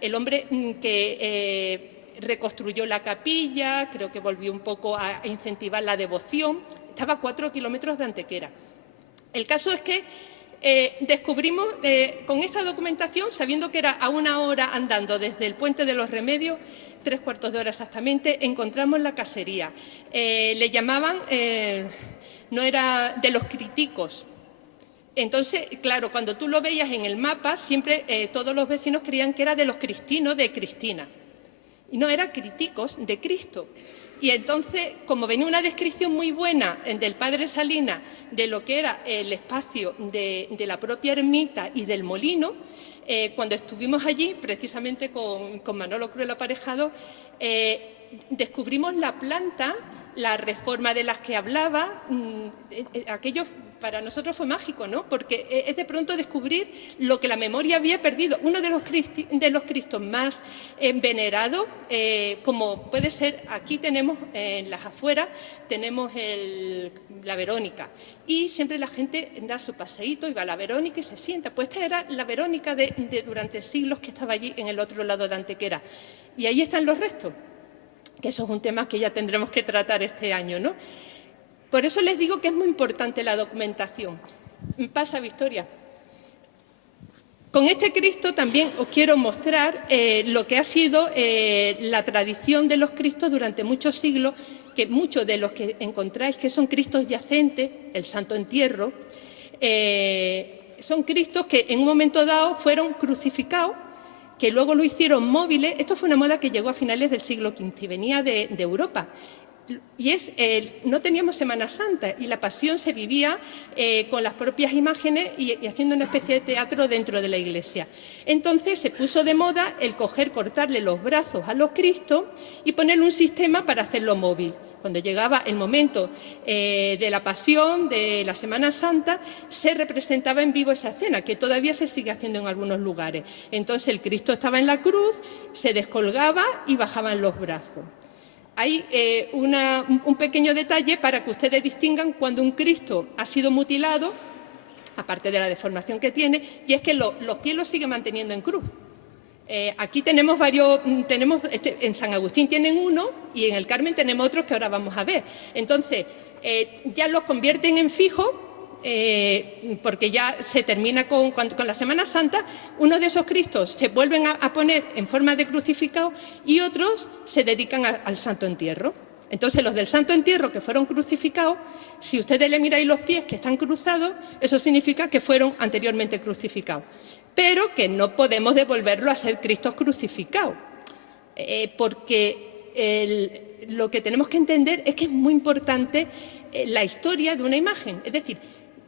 el hombre que reconstruyó la capilla, creo que volvió un poco a incentivar la devoción, estaba a 4 kilómetros de Antequera. El caso es que descubrimos, con esta documentación, sabiendo que era a 1 hora andando desde el Puente de los Remedios, 3/4 de hora exactamente, encontramos la casería. Le llamaban, no era de los críticos. Entonces, claro, cuando tú lo veías en el mapa, siempre todos los vecinos creían que era de los cristinos de Cristina. y no era críticos de Cristo. Y entonces, como venía una descripción muy buena del padre Salinas de lo que era el espacio de la propia ermita y del molino, cuando estuvimos allí, precisamente con Manolo Cruel Aparejado, descubrimos la planta, la reforma de las que hablaba, aquello para nosotros fue mágico, ¿no? Porque es de pronto descubrir lo que la memoria había perdido. Uno de los Cristos más venerados, como puede ser, aquí tenemos en las afueras, tenemos la Verónica. Y siempre la gente da su paseíto y va a la Verónica y se sienta. Pues esta era la Verónica de durante siglos que estaba allí en el otro lado de Antequera. Y ahí están los restos, que eso es un tema que ya tendremos que tratar este año, ¿no? Por eso les digo que es muy importante la documentación. Pasa, Victoria. Con este Cristo también os quiero mostrar lo que ha sido la tradición de los Cristos durante muchos siglos, que muchos de los que encontráis que son Cristos yacentes, el Santo Entierro, son Cristos que en un momento dado fueron crucificados, que luego lo hicieron móviles. Esto fue una moda que llegó a finales del siglo XV, venía de Europa. Y no teníamos Semana Santa y la Pasión se vivía con las propias imágenes y haciendo una especie de teatro dentro de la iglesia. Entonces se puso de moda el cortarle los brazos a los Cristos y ponerle un sistema para hacerlo móvil. Cuando llegaba el momento de la Pasión, de la Semana Santa, se representaba en vivo esa escena, que todavía se sigue haciendo en algunos lugares. Entonces el Cristo estaba en la cruz, se descolgaba y bajaban los brazos. Hay un pequeño detalle para que ustedes distingan cuando un Cristo ha sido mutilado, aparte de la deformación que tiene, y es que los pies los sigue manteniendo en cruz. Aquí tenemos varios, en San Agustín tienen uno y en el Carmen tenemos otros que ahora vamos a ver. Entonces, ya los convierten en fijo, porque ya se termina con la Semana Santa. Uno de esos Cristos se vuelven a poner en forma de crucificado y otros se dedican al Santo Entierro. Entonces, los del Santo Entierro que fueron crucificados, si ustedes le miráis los pies que están cruzados, eso significa que fueron anteriormente crucificados. Pero que no podemos devolverlo a ser Cristos crucificados, porque lo que tenemos que entender es que es muy importante la historia de una imagen. Es decir,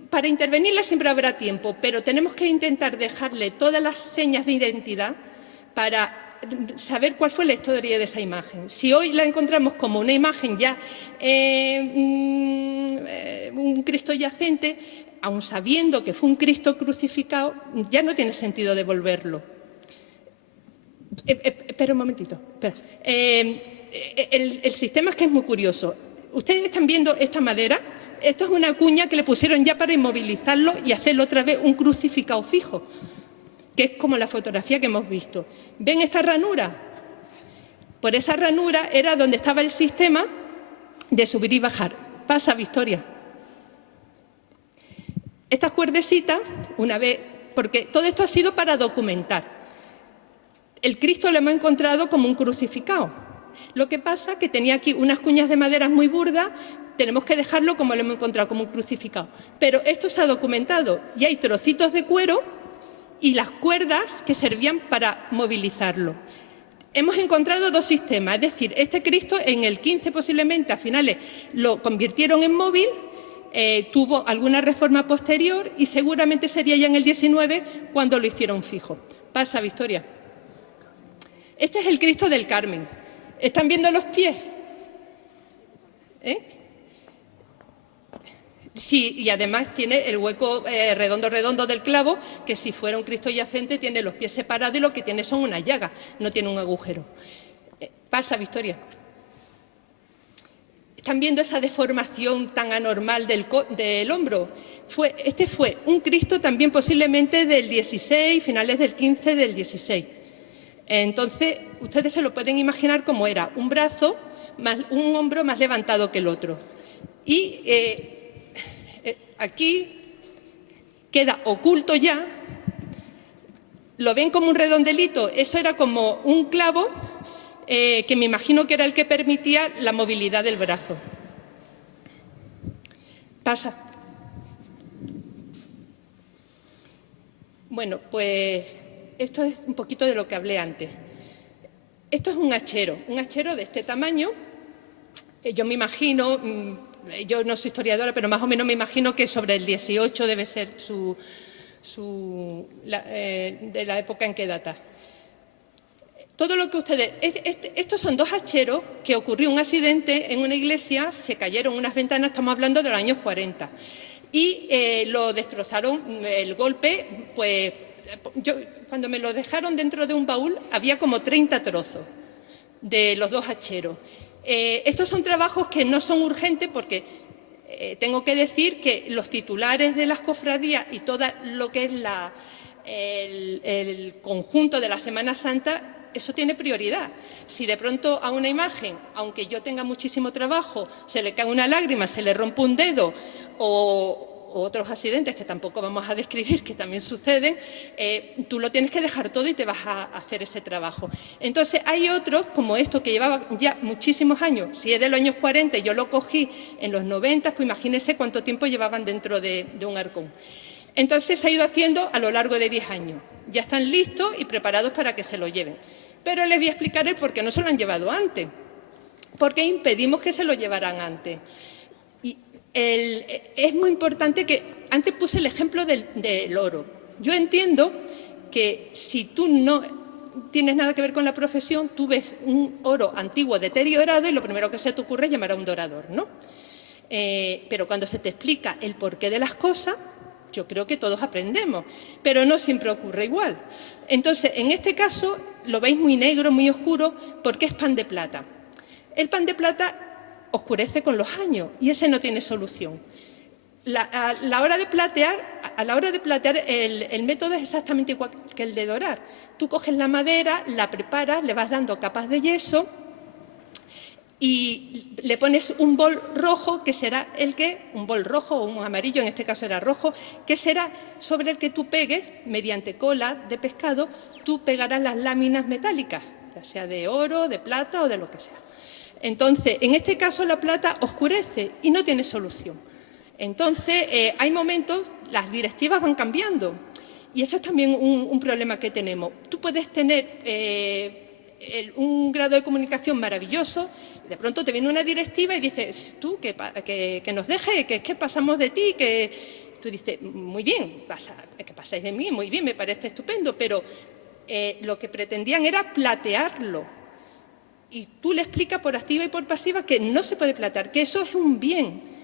para intervenirla siempre habrá tiempo, pero tenemos que intentar dejarle todas las señas de identidad para saber cuál fue la historia de esa imagen. Si hoy la encontramos como una imagen ya, un Cristo yacente, aun sabiendo que fue un Cristo crucificado, ya no tiene sentido devolverlo. Espera un momentito. Espera. El sistema es que es muy curioso. Ustedes están viendo esta madera. Esto es una cuña que le pusieron ya para inmovilizarlo y hacerlo otra vez un crucificado fijo, que es como la fotografía que hemos visto. ¿Ven esta ranura? Por esa ranura era donde estaba el sistema de subir y bajar. Pasa, Victoria. Estas cuerdecitas, una vez, porque todo esto ha sido para documentar. El Cristo lo hemos encontrado como un crucificado. Lo que pasa es que tenía aquí unas cuñas de madera muy burdas, tenemos que dejarlo como lo hemos encontrado, como un crucificado. Pero esto se ha documentado y hay trocitos de cuero y las cuerdas que servían para movilizarlo. Hemos encontrado dos sistemas, es decir, este Cristo en el 15 posiblemente a finales lo convirtieron en móvil, tuvo alguna reforma posterior y seguramente sería ya en el 19 cuando lo hicieron fijo. Pasa, Victoria. Este es el Cristo del Carmen. ¿Están viendo los pies? Sí, y además tiene el hueco redondo del clavo, que si fuera un Cristo yacente tiene los pies separados y lo que tiene son una llaga, no tiene un agujero. Pasa, Victoria. ¿Están viendo esa deformación tan anormal del hombro? Este fue un Cristo también posiblemente del 16, finales del 15, del 16. Entonces, ustedes se lo pueden imaginar como era un brazo, un hombro más levantado que el otro. Y aquí queda oculto ya, lo ven como un redondelito, eso era como un clavo que me imagino que era el que permitía la movilidad del brazo. Pasa. Bueno, pues esto es un poquito de lo que hablé antes. Esto es un hachero de este tamaño. Yo me imagino, yo no soy historiadora, pero más o menos me imagino que sobre el 18 debe ser de la época en que data. Todo lo que ustedes... Estos son dos hacheros que ocurrió un accidente en una iglesia, se cayeron unas ventanas, estamos hablando de los años 40, y lo destrozaron. El golpe, pues, cuando me lo dejaron dentro de un baúl, había como 30 trozos de los dos hacheros. Estos son trabajos que no son urgentes porque tengo que decir que los titulares de las cofradías y todo lo que es el conjunto de la Semana Santa, eso tiene prioridad. Si de pronto a una imagen, aunque yo tenga muchísimo trabajo, se le cae una lágrima, se le rompe un dedo o otros accidentes que tampoco vamos a describir, que también suceden, tú lo tienes que dejar todo y te vas a hacer ese trabajo. Entonces, hay otros, como esto, que llevaba ya muchísimos años. Si es de los años 40 y yo lo cogí en los 90, pues imagínense cuánto tiempo llevaban dentro de un arcón. Entonces, se ha ido haciendo a lo largo de 10 años. Ya están listos y preparados para que se lo lleven. Pero les voy a explicar el por qué no se lo han llevado antes. ¿Por qué impedimos que se lo llevaran antes? Es muy importante que... Antes puse el ejemplo del oro. Yo entiendo que si tú no tienes nada que ver con la profesión, tú ves un oro antiguo deteriorado y lo primero que se te ocurre es llamar a un dorador, ¿no? Pero cuando se te explica el porqué de las cosas, yo creo que todos aprendemos, pero no siempre ocurre igual. Entonces, en este caso, lo veis muy negro, muy oscuro, porque es pan de plata. El pan de plata oscurece con los años y ese no tiene solución. A la hora de platear, el método es exactamente igual que el de dorar. Tú coges la madera, la preparas, le vas dando capas de yeso y le pones un bol rojo, que será un bol rojo o un amarillo, en este caso era rojo, que será sobre el que tú pegues, mediante cola de pescado, tú pegarás las láminas metálicas, ya sea de oro, de plata o de lo que sea. Entonces, en este caso la plata oscurece y no tiene solución. Entonces, hay momentos, las directivas van cambiando y eso es también un problema que tenemos. Tú puedes tener un grado de comunicación maravilloso, de pronto te viene una directiva y dices, tú, que nos deje, que pasamos de ti, que tú dices, muy bien, que pasáis de mí, muy bien, me parece estupendo, pero lo que pretendían era platearlo. Y tú le explicas por activa y por pasiva que no se puede platear, que eso es un bien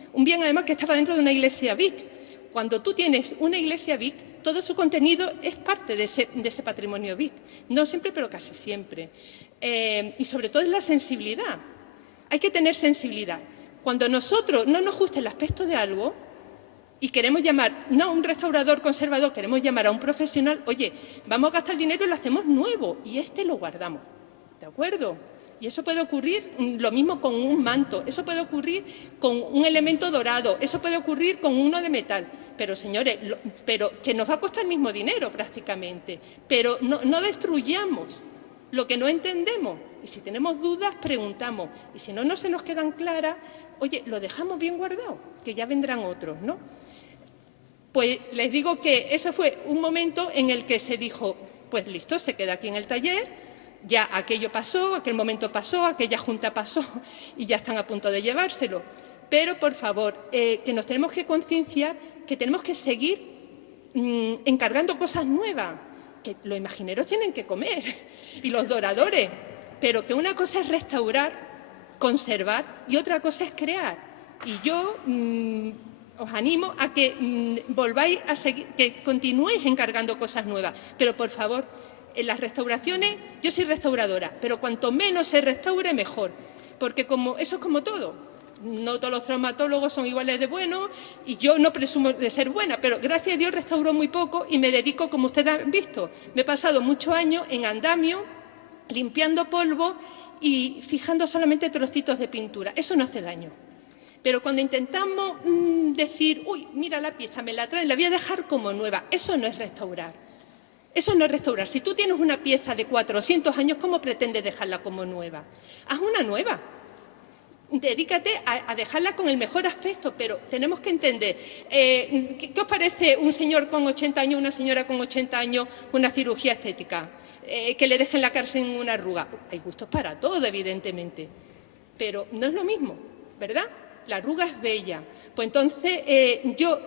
además que estaba dentro de una iglesia Vic. Cuando tú tienes una iglesia Vic, todo su contenido es parte de ese patrimonio Vic. No siempre, pero casi siempre. Y sobre todo es la sensibilidad. Hay que tener sensibilidad. Cuando nosotros no nos gusta el aspecto de algo y queremos llamar, no a un restaurador conservador, queremos llamar a un profesional, oye, vamos a gastar el dinero y lo hacemos nuevo y lo guardamos. ¿De acuerdo? Y eso puede ocurrir lo mismo con un manto, eso puede ocurrir con un elemento dorado, eso puede ocurrir con uno de metal. Pero, señores, pero que nos va a costar el mismo dinero prácticamente. Pero no destruyamos lo que no entendemos. Y si tenemos dudas, preguntamos. Y si no se nos quedan claras, oye, lo dejamos bien guardado, que ya vendrán otros, ¿no? Pues les digo que ese fue un momento en el que se dijo, pues listo, se queda aquí en el taller. Ya aquello pasó, aquel momento pasó, aquella junta pasó y ya están a punto de llevárselo. Pero, por favor, que nos tenemos que concienciar que tenemos que seguir encargando cosas nuevas, que los imagineros tienen que comer y los doradores, pero que una cosa es restaurar, conservar y otra cosa es crear. Y yo os animo a que volváis a seguir, que continuéis encargando cosas nuevas, pero por favor, en las restauraciones, yo soy restauradora, pero cuanto menos se restaure, mejor, porque eso es como todo. No todos los traumatólogos son iguales de buenos y yo no presumo de ser buena, pero gracias a Dios restauro muy poco y me dedico, como ustedes han visto, me he pasado muchos años en andamio, limpiando polvo y fijando solamente trocitos de pintura. Eso no hace daño. Pero cuando intentamos decir, uy, mira la pieza, me la traen, la voy a dejar como nueva, eso no es restaurar. Eso no es restaurar. Si tú tienes una pieza de 400 años, ¿cómo pretendes dejarla como nueva? Haz una nueva. Dedícate a dejarla con el mejor aspecto, pero tenemos que entender. ¿Qué os parece un señor con 80 años, una señora con 80 años, una cirugía estética? que le dejen la cara sin una arruga. Hay gustos para todo, evidentemente, pero no es lo mismo, ¿verdad? La arruga es bella. Pues entonces yo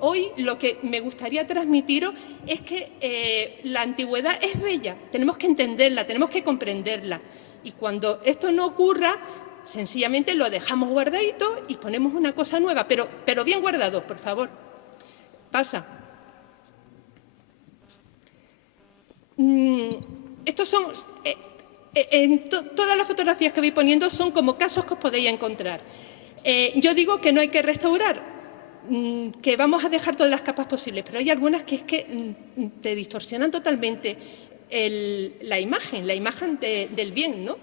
hoy lo que me gustaría transmitiros es que la antigüedad es bella, tenemos que entenderla, tenemos que comprenderla. Y cuando esto no ocurra, sencillamente lo dejamos guardadito y ponemos una cosa nueva, pero bien guardado, por favor. Pasa. Estos son, todas las fotografías que voy poniendo son como casos que os podéis encontrar. Yo digo que no hay que restaurar, que vamos a dejar todas las capas posibles, pero hay algunas que es que te distorsionan totalmente la imagen del bien, ¿no?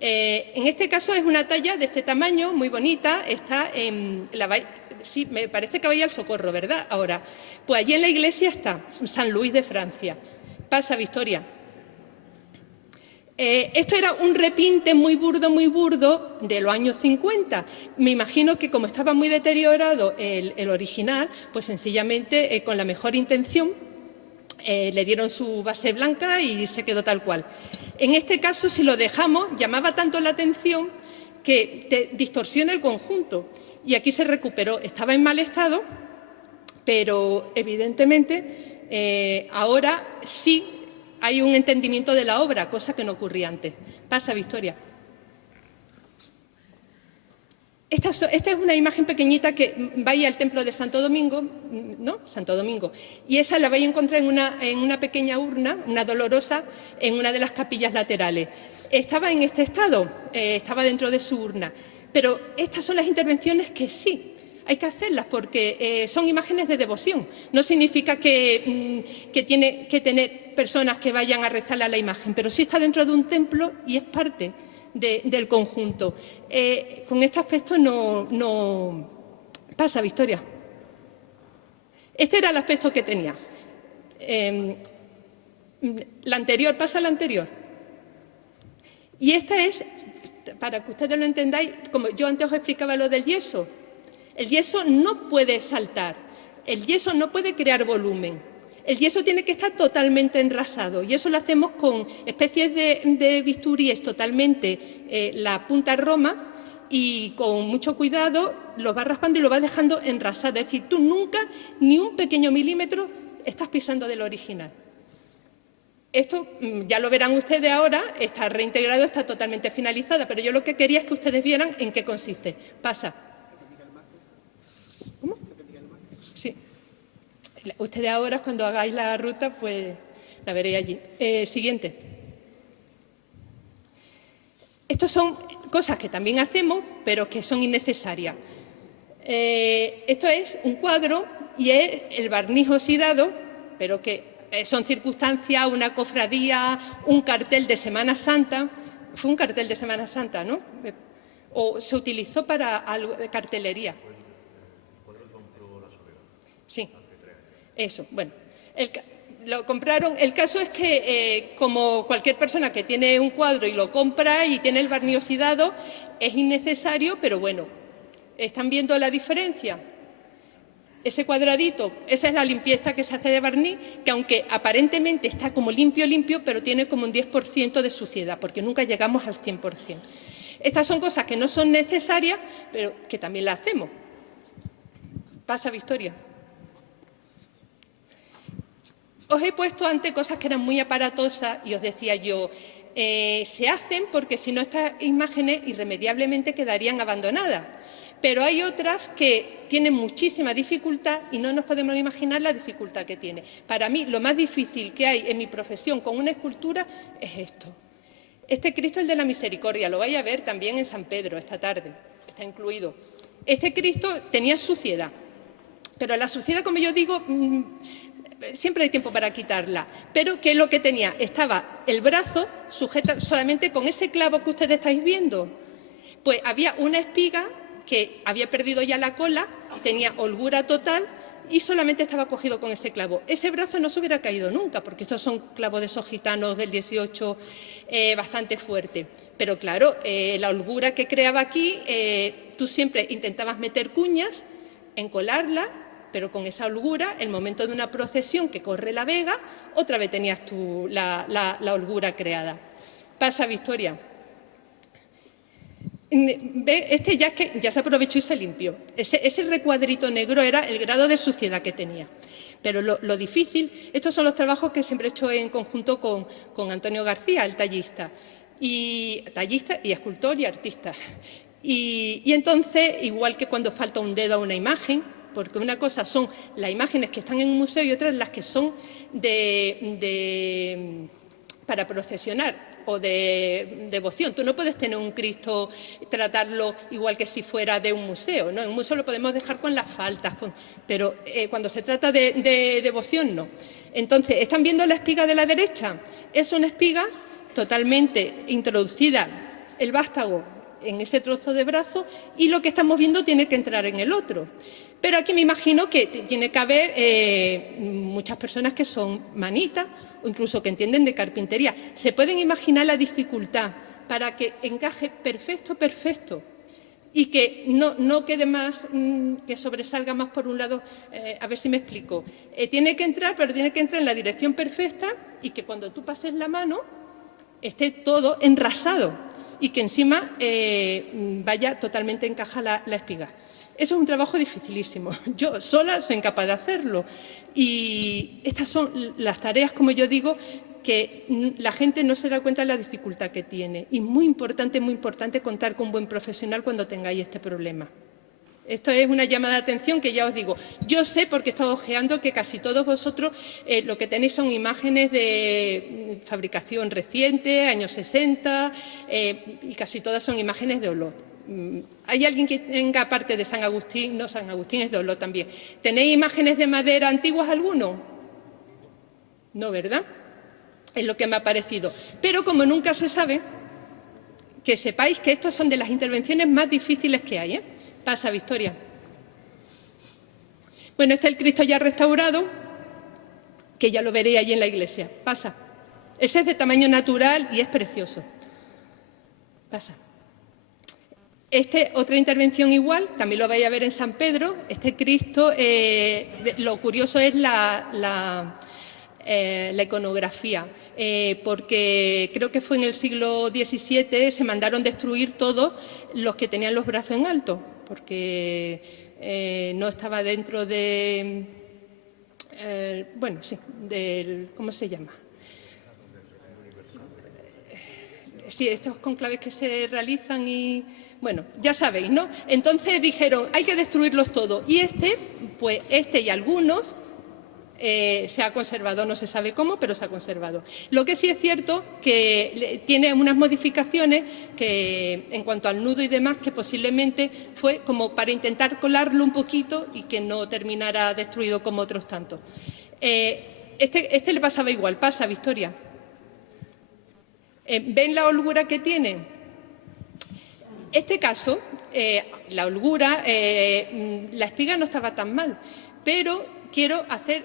En este caso es una talla de este tamaño, muy bonita, está en sí, me parece que vaya al Socorro, ¿verdad? Ahora, pues allí en la iglesia está San Luis de Francia. Pasa, Victoria. Esto era un repinte muy burdo de los años 50. Me imagino que como estaba muy deteriorado el original, pues sencillamente con la mejor intención le dieron su base blanca y se quedó tal cual. En este caso, si lo dejamos, llamaba tanto la atención que te distorsiona el conjunto. Y aquí se recuperó. Estaba en mal estado, pero evidentemente ahora sí hay un entendimiento de la obra, cosa que no ocurría antes. Pasa, Victoria. Esta es una imagen pequeñita que vaya al templo de Santo Domingo, ¿no? Santo Domingo. Y esa la vais a encontrar en una pequeña urna, una dolorosa, en una de las capillas laterales. Estaba en este estado, estaba dentro de su urna. Pero estas son las intervenciones que sí hay que hacerlas porque son imágenes de devoción. No significa que tiene que tener personas que vayan a rezarle a la imagen, pero sí está dentro de un templo y es parte del conjunto. Con este aspecto no pasa, Victoria. Este era el aspecto que tenía. La anterior, pasa la anterior. Y esta es, para que ustedes lo entendáis, como yo antes os explicaba lo del yeso. El yeso no puede saltar, el yeso no puede crear volumen. El yeso tiene que estar totalmente enrasado y eso lo hacemos con especies de bisturíes totalmente la punta roma y con mucho cuidado lo vas raspando y lo vas dejando enrasado. Es decir, tú nunca, ni un pequeño milímetro, estás pisando del original. Esto, ya lo verán ustedes ahora, está reintegrado, está totalmente finalizada, pero yo lo que quería es que ustedes vieran en qué consiste. Pasa. ¿Cómo? Sí. Ustedes ahora, cuando hagáis la ruta, pues la veréis allí. Siguiente. Estas son cosas que también hacemos, pero que son innecesarias. Esto es un cuadro y es el barniz oxidado, pero que son circunstancias, una cofradía, un cartel de Semana Santa. Fue un cartel de Semana Santa, ¿no? O se utilizó para algo de cartelería. Sí. Eso, bueno, lo compraron. El caso es que, como cualquier persona que tiene un cuadro y lo compra y tiene el barniz oxidado, es innecesario, pero bueno, ¿están viendo la diferencia? Ese cuadradito, esa es la limpieza que se hace de barniz, que aunque aparentemente está como limpio, pero tiene como un 10% de suciedad, porque nunca llegamos al 100%. Estas son cosas que no son necesarias, pero que también las hacemos. Pasa, Victoria. Os he puesto antes cosas que eran muy aparatosas y os decía yo, se hacen porque si no estas imágenes irremediablemente quedarían abandonadas. Pero hay otras que tienen muchísima dificultad y no nos podemos imaginar la dificultad que tiene. Para mí, lo más difícil que hay en mi profesión con una escultura es esto. Este Cristo, el de la Misericordia, lo vais a ver también en San Pedro esta tarde, está incluido. Este Cristo tenía suciedad, pero la suciedad, como yo digo, siempre hay tiempo para quitarla. Pero ¿qué es lo que tenía? Estaba el brazo sujeto solamente con ese clavo que ustedes estáis viendo. Pues había una espiga que había perdido ya la cola, tenía holgura total y solamente estaba cogido con ese clavo. Ese brazo no se hubiera caído nunca, porque estos son clavos de esos gitanos del 18 bastante fuertes. Pero claro, la holgura que creaba aquí, tú siempre intentabas meter cuñas, encolarla pero con esa holgura, el momento de una procesión que corre la vega, otra vez tenías tú la holgura creada. Pasa, Victoria. ¿Ve? Este ya se aprovechó y se limpió. Ese recuadrito negro era el grado de suciedad que tenía. Pero lo difícil, estos son los trabajos que siempre he hecho en conjunto con Antonio García, el tallista y escultor y artista. Y entonces, igual que cuando falta un dedo a una imagen, porque una cosa son las imágenes que están en un museo y otras las que son para procesionar o de devoción. Tú no puedes tener un Cristo, tratarlo igual que si fuera de un museo, ¿no? En un museo lo podemos dejar con las faltas, pero cuando se trata de devoción, no. Entonces, ¿están viendo la espiga de la derecha? Es una espiga totalmente introducida, el vástago en ese trozo de brazo, y lo que estamos viendo tiene que entrar en el otro. Pero aquí me imagino que tiene que haber muchas personas que son manitas o incluso que entienden de carpintería. ¿Se pueden imaginar la dificultad para que encaje perfecto, perfecto y que no quede más, que sobresalga más por un lado? A ver si me explico. Tiene que entrar, pero tiene que entrar en la dirección perfecta y que cuando tú pases la mano esté todo enrasado y que encima vaya totalmente encajada la espiga. Eso es un trabajo dificilísimo. Yo sola soy incapaz de hacerlo. Y estas son las tareas, como yo digo, que la gente no se da cuenta de la dificultad que tiene. Y muy importante contar con un buen profesional cuando tengáis este problema. Esto es una llamada de atención que ya os digo. Yo sé, porque he estado ojeando, que casi todos vosotros lo que tenéis son imágenes de fabricación reciente, años 60, y casi todas son imágenes de Olot. ¿Hay alguien que tenga parte de San Agustín? No, San Agustín es de Olot también. ¿Tenéis imágenes de madera antiguas alguno? No, ¿verdad? Es lo que me ha parecido. Pero como nunca se sabe, que sepáis que estos son de las intervenciones más difíciles que hay, ¿eh? Pasa, Victoria. Bueno, este es el Cristo ya restaurado, que ya lo veréis allí en la iglesia. Pasa. Ese es de tamaño natural y es precioso. Pasa. Otra intervención igual, también lo vais a ver en San Pedro. Este Cristo, lo curioso es la iconografía, porque creo que fue en el siglo XVII, se mandaron destruir todos los que tenían los brazos en alto, porque no estaba dentro de, ¿cómo se llama? Sí, estos conclaves que se realizan y, bueno, ya sabéis, ¿no? Entonces dijeron, hay que destruirlos todos. Y este y algunos se ha conservado, no se sabe cómo, pero se ha conservado. Lo que sí es cierto que tiene unas modificaciones que, en cuanto al nudo y demás, que posiblemente fue como para intentar colarlo un poquito y que no terminara destruido como otros tantos. Este le pasaba igual. Pasa, Victoria. ¿Ven la holgura que tiene? Este caso, la holgura, la espiga no estaba tan mal, pero quiero hacer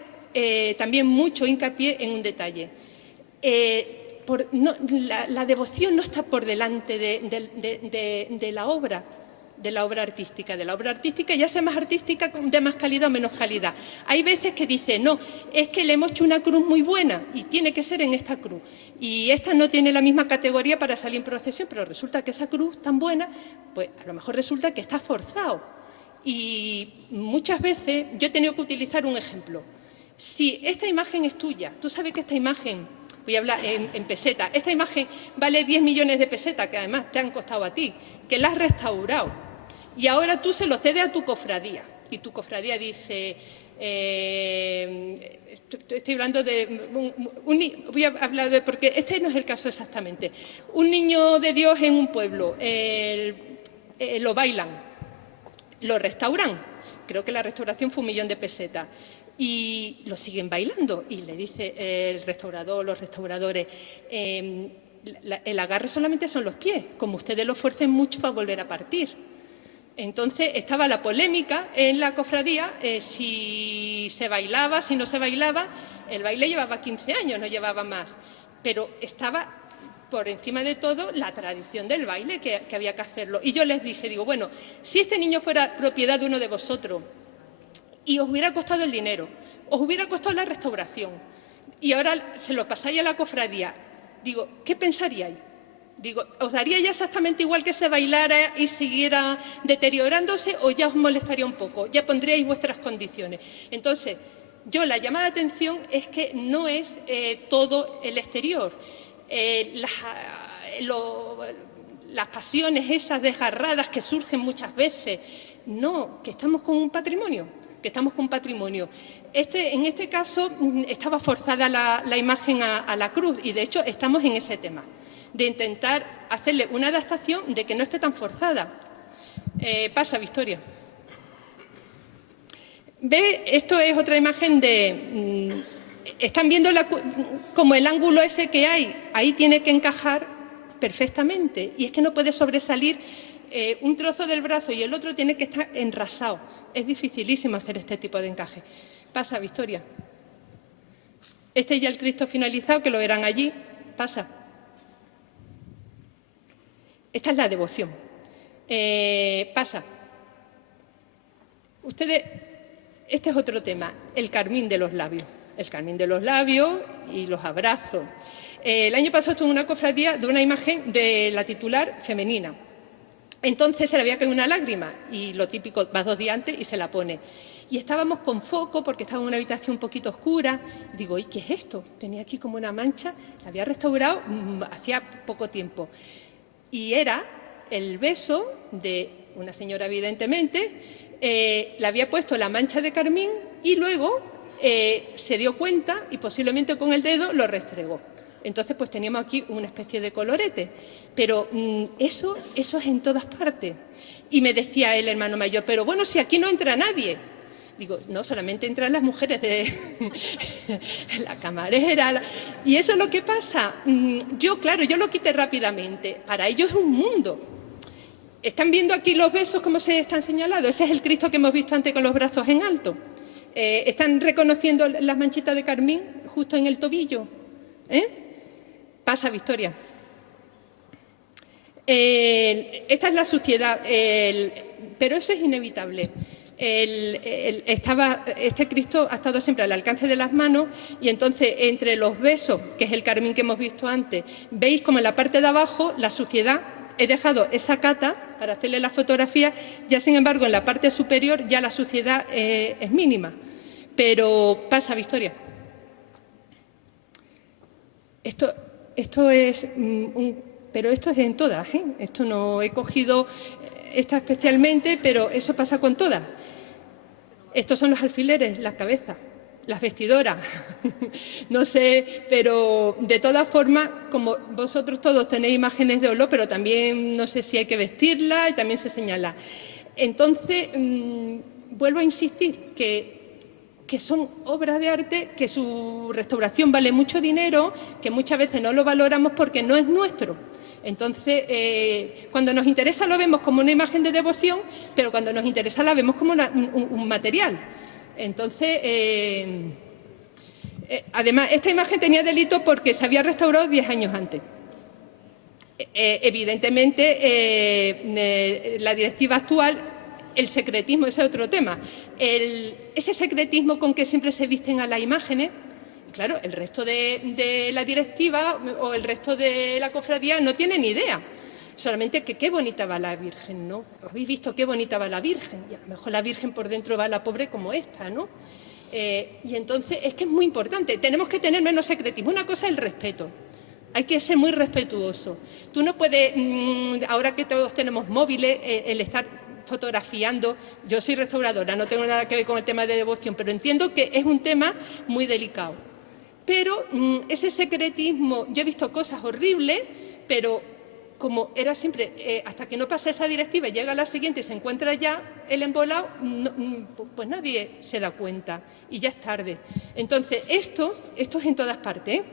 también mucho hincapié en un detalle. La devoción no está por delante de la obra artística. De la obra artística, ya sea más artística, de más calidad o menos calidad. Hay veces que dicen, no, es que le hemos hecho una cruz muy buena y tiene que ser en esta cruz. Y esta no tiene la misma categoría para salir en procesión, pero resulta que esa cruz tan buena, pues a lo mejor resulta que está forzado. Y muchas veces yo he tenido que utilizar un ejemplo. Si esta imagen es tuya, tú sabes que esta imagen, voy a hablar en peseta, esta imagen vale 10 millones de pesetas, que además te han costado a ti, que la has restaurado. Y ahora tú se lo cedes a tu cofradía. Y tu cofradía dice, estoy hablando de, voy a hablar de, porque este no es el caso exactamente. Un niño de Dios en un pueblo, lo bailan, lo restauran. Creo que la restauración fue 1 millón de pesetas. Y lo siguen bailando. Y le dice el restaurador, los restauradores, el agarre solamente son los pies. Como ustedes lo fuercen mucho, va a volver a partir. Entonces estaba la polémica en la cofradía, si se bailaba, si no se bailaba. El baile llevaba 15 años, no llevaba más, pero estaba por encima de todo la tradición del baile, que había que hacerlo. Y yo les dije, digo, bueno, si este niño fuera propiedad de uno de vosotros y os hubiera costado el dinero, os hubiera costado la restauración, y ahora se lo pasáis a la cofradía. Digo, ¿qué pensaríais? Digo, ¿os daría ya exactamente igual que se bailara y siguiera deteriorándose o ya os molestaría un poco? Ya pondríais vuestras condiciones. Entonces, yo la llamada de atención es que no es todo el exterior. Las pasiones esas desgarradas que surgen muchas veces. No, que estamos con un patrimonio, En este caso estaba forzada la imagen a la cruz y, de hecho, estamos en ese tema, de intentar hacerle una adaptación de que no esté tan forzada. Pasa, Victoria. ¿Ve? Esto es otra imagen de... ¿Están viendo como el ángulo ese que hay? Ahí tiene que encajar perfectamente. Y es que no puede sobresalir un trozo del brazo y el otro tiene que estar enrasado. Es dificilísimo hacer este tipo de encaje. Pasa, Victoria. Este es ya el Cristo finalizado, que lo verán allí. Pasa. Esta es la devoción. Pasa. Ustedes... Este es otro tema, el carmín de los labios. El carmín de los labios y los abrazos. El año pasado estuve en una cofradía de una imagen de la titular femenina. Entonces se le había caído una lágrima y lo típico, va 2 días antes y se la pone. Y estábamos con foco porque estaba en una habitación un poquito oscura. Digo, ¿y qué es esto? Tenía aquí como una mancha, la había restaurado hacía poco tiempo. Y era el beso de una señora, evidentemente. Le había puesto la mancha de carmín y luego se dio cuenta y posiblemente con el dedo lo restregó. Entonces, pues teníamos aquí una especie de colorete. Pero eso es en todas partes. Y me decía el hermano mayor, pero bueno, si aquí no entra nadie. Digo, no, solamente entran las mujeres de la camarera. Y eso es lo que pasa. Yo lo quité rápidamente. Para ellos es un mundo. ¿Están viendo aquí los besos cómo se están señalados? Ese es el Cristo que hemos visto antes con los brazos en alto. ¿Están reconociendo las manchitas de carmín justo en el tobillo? Pasa, Victoria. Esta es la suciedad, pero eso es inevitable. Este Cristo ha estado siempre al alcance de las manos y entonces entre los besos, que es el carmín que hemos visto antes, veis como en la parte de abajo la suciedad. He dejado esa cata para hacerle la fotografía, ya sin embargo en la parte superior ya la suciedad es mínima. Pero pasa, Victoria. Esto es pero esto es en todas, ¿eh? Esto no he cogido esta especialmente, pero eso pasa con todas. Estos son los alfileres, las cabezas, las vestidoras, no sé, pero de todas formas, como vosotros todos tenéis imágenes de Oló, pero también no sé si hay que vestirla y también se señala. Entonces, vuelvo a insistir que son obras de arte, que su restauración vale mucho dinero, que muchas veces no lo valoramos porque no es nuestro. Entonces, cuando nos interesa lo vemos como una imagen de devoción, pero cuando nos interesa la vemos como un material. Entonces, además, esta imagen tenía delito porque se había restaurado 10 años antes. Evidentemente, la directiva actual, el secretismo, ese es otro tema. Ese secretismo con que siempre se visten a las imágenes, claro, el resto de la directiva o el resto de la cofradía no tiene ni idea. Solamente que qué bonita va la Virgen, ¿no? ¿Habéis visto qué bonita va la Virgen? Y a lo mejor la Virgen por dentro va la pobre como esta, ¿no? Y entonces es que es muy importante. Tenemos que tener menos secretismo. Una cosa es el respeto. Hay que ser muy respetuoso. Tú no puedes, ahora que todos tenemos móviles, el estar fotografiando. Yo soy restauradora, no tengo nada que ver con el tema de devoción, pero entiendo que es un tema muy delicado. Pero ese secretismo, yo he visto cosas horribles, pero como era siempre, hasta que no pasa esa directiva y llega la siguiente y se encuentra ya el embolado, pues nadie se da cuenta y ya es tarde. Entonces, esto es en todas partes, ¿eh?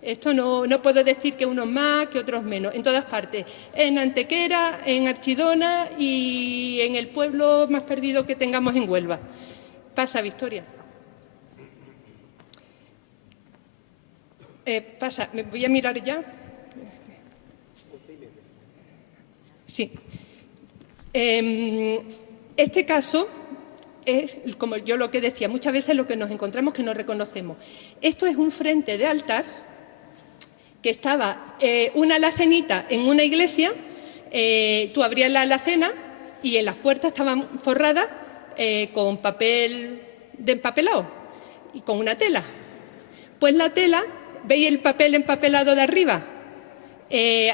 Esto no puedo decir que unos más, que otros menos, en todas partes. En Antequera, en Archidona y en el pueblo más perdido que tengamos en Huelva. Pasa, Victoria. Pasa, me voy a mirar ya. Sí. Este caso es, como yo lo que decía, muchas veces lo que nos encontramos que no reconocemos. Esto es un frente de altar que estaba una alacenita en una iglesia, tú abrías la alacena y en las puertas estaban forradas con papel de empapelado y con una tela. Pues la tela, ¿veis el papel empapelado de arriba?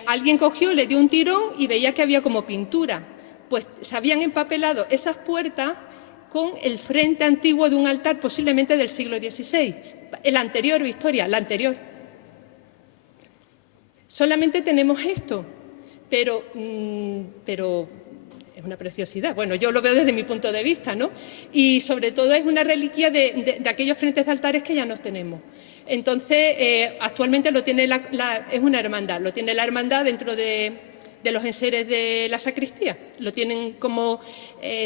Alguien cogió, le dio un tirón y veía que había como pintura. Pues se habían empapelado esas puertas con el frente antiguo de un altar, posiblemente del siglo XVI. El anterior, Victoria, la anterior. Solamente tenemos esto, pero es una preciosidad. Bueno, yo lo veo desde mi punto de vista, ¿no? Y sobre todo es una reliquia de aquellos frentes de altares que ya no tenemos. Entonces, actualmente lo tiene es una hermandad, lo tiene la hermandad dentro de los enseres de la sacristía. Lo tienen como,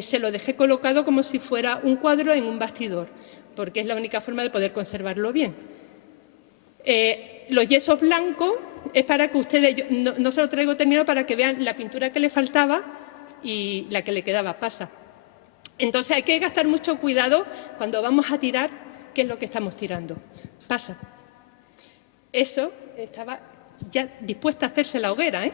se lo dejé colocado como si fuera un cuadro en un bastidor, porque es la única forma de poder conservarlo bien. Los yesos blancos es para que ustedes, no se lo traigo terminado para que vean la pintura que le faltaba y la que le quedaba pasa. Entonces hay que gastar mucho cuidado cuando vamos a tirar, qué es lo que estamos tirando. Pasa. Eso estaba ya dispuesta a hacerse la hoguera, ¿eh?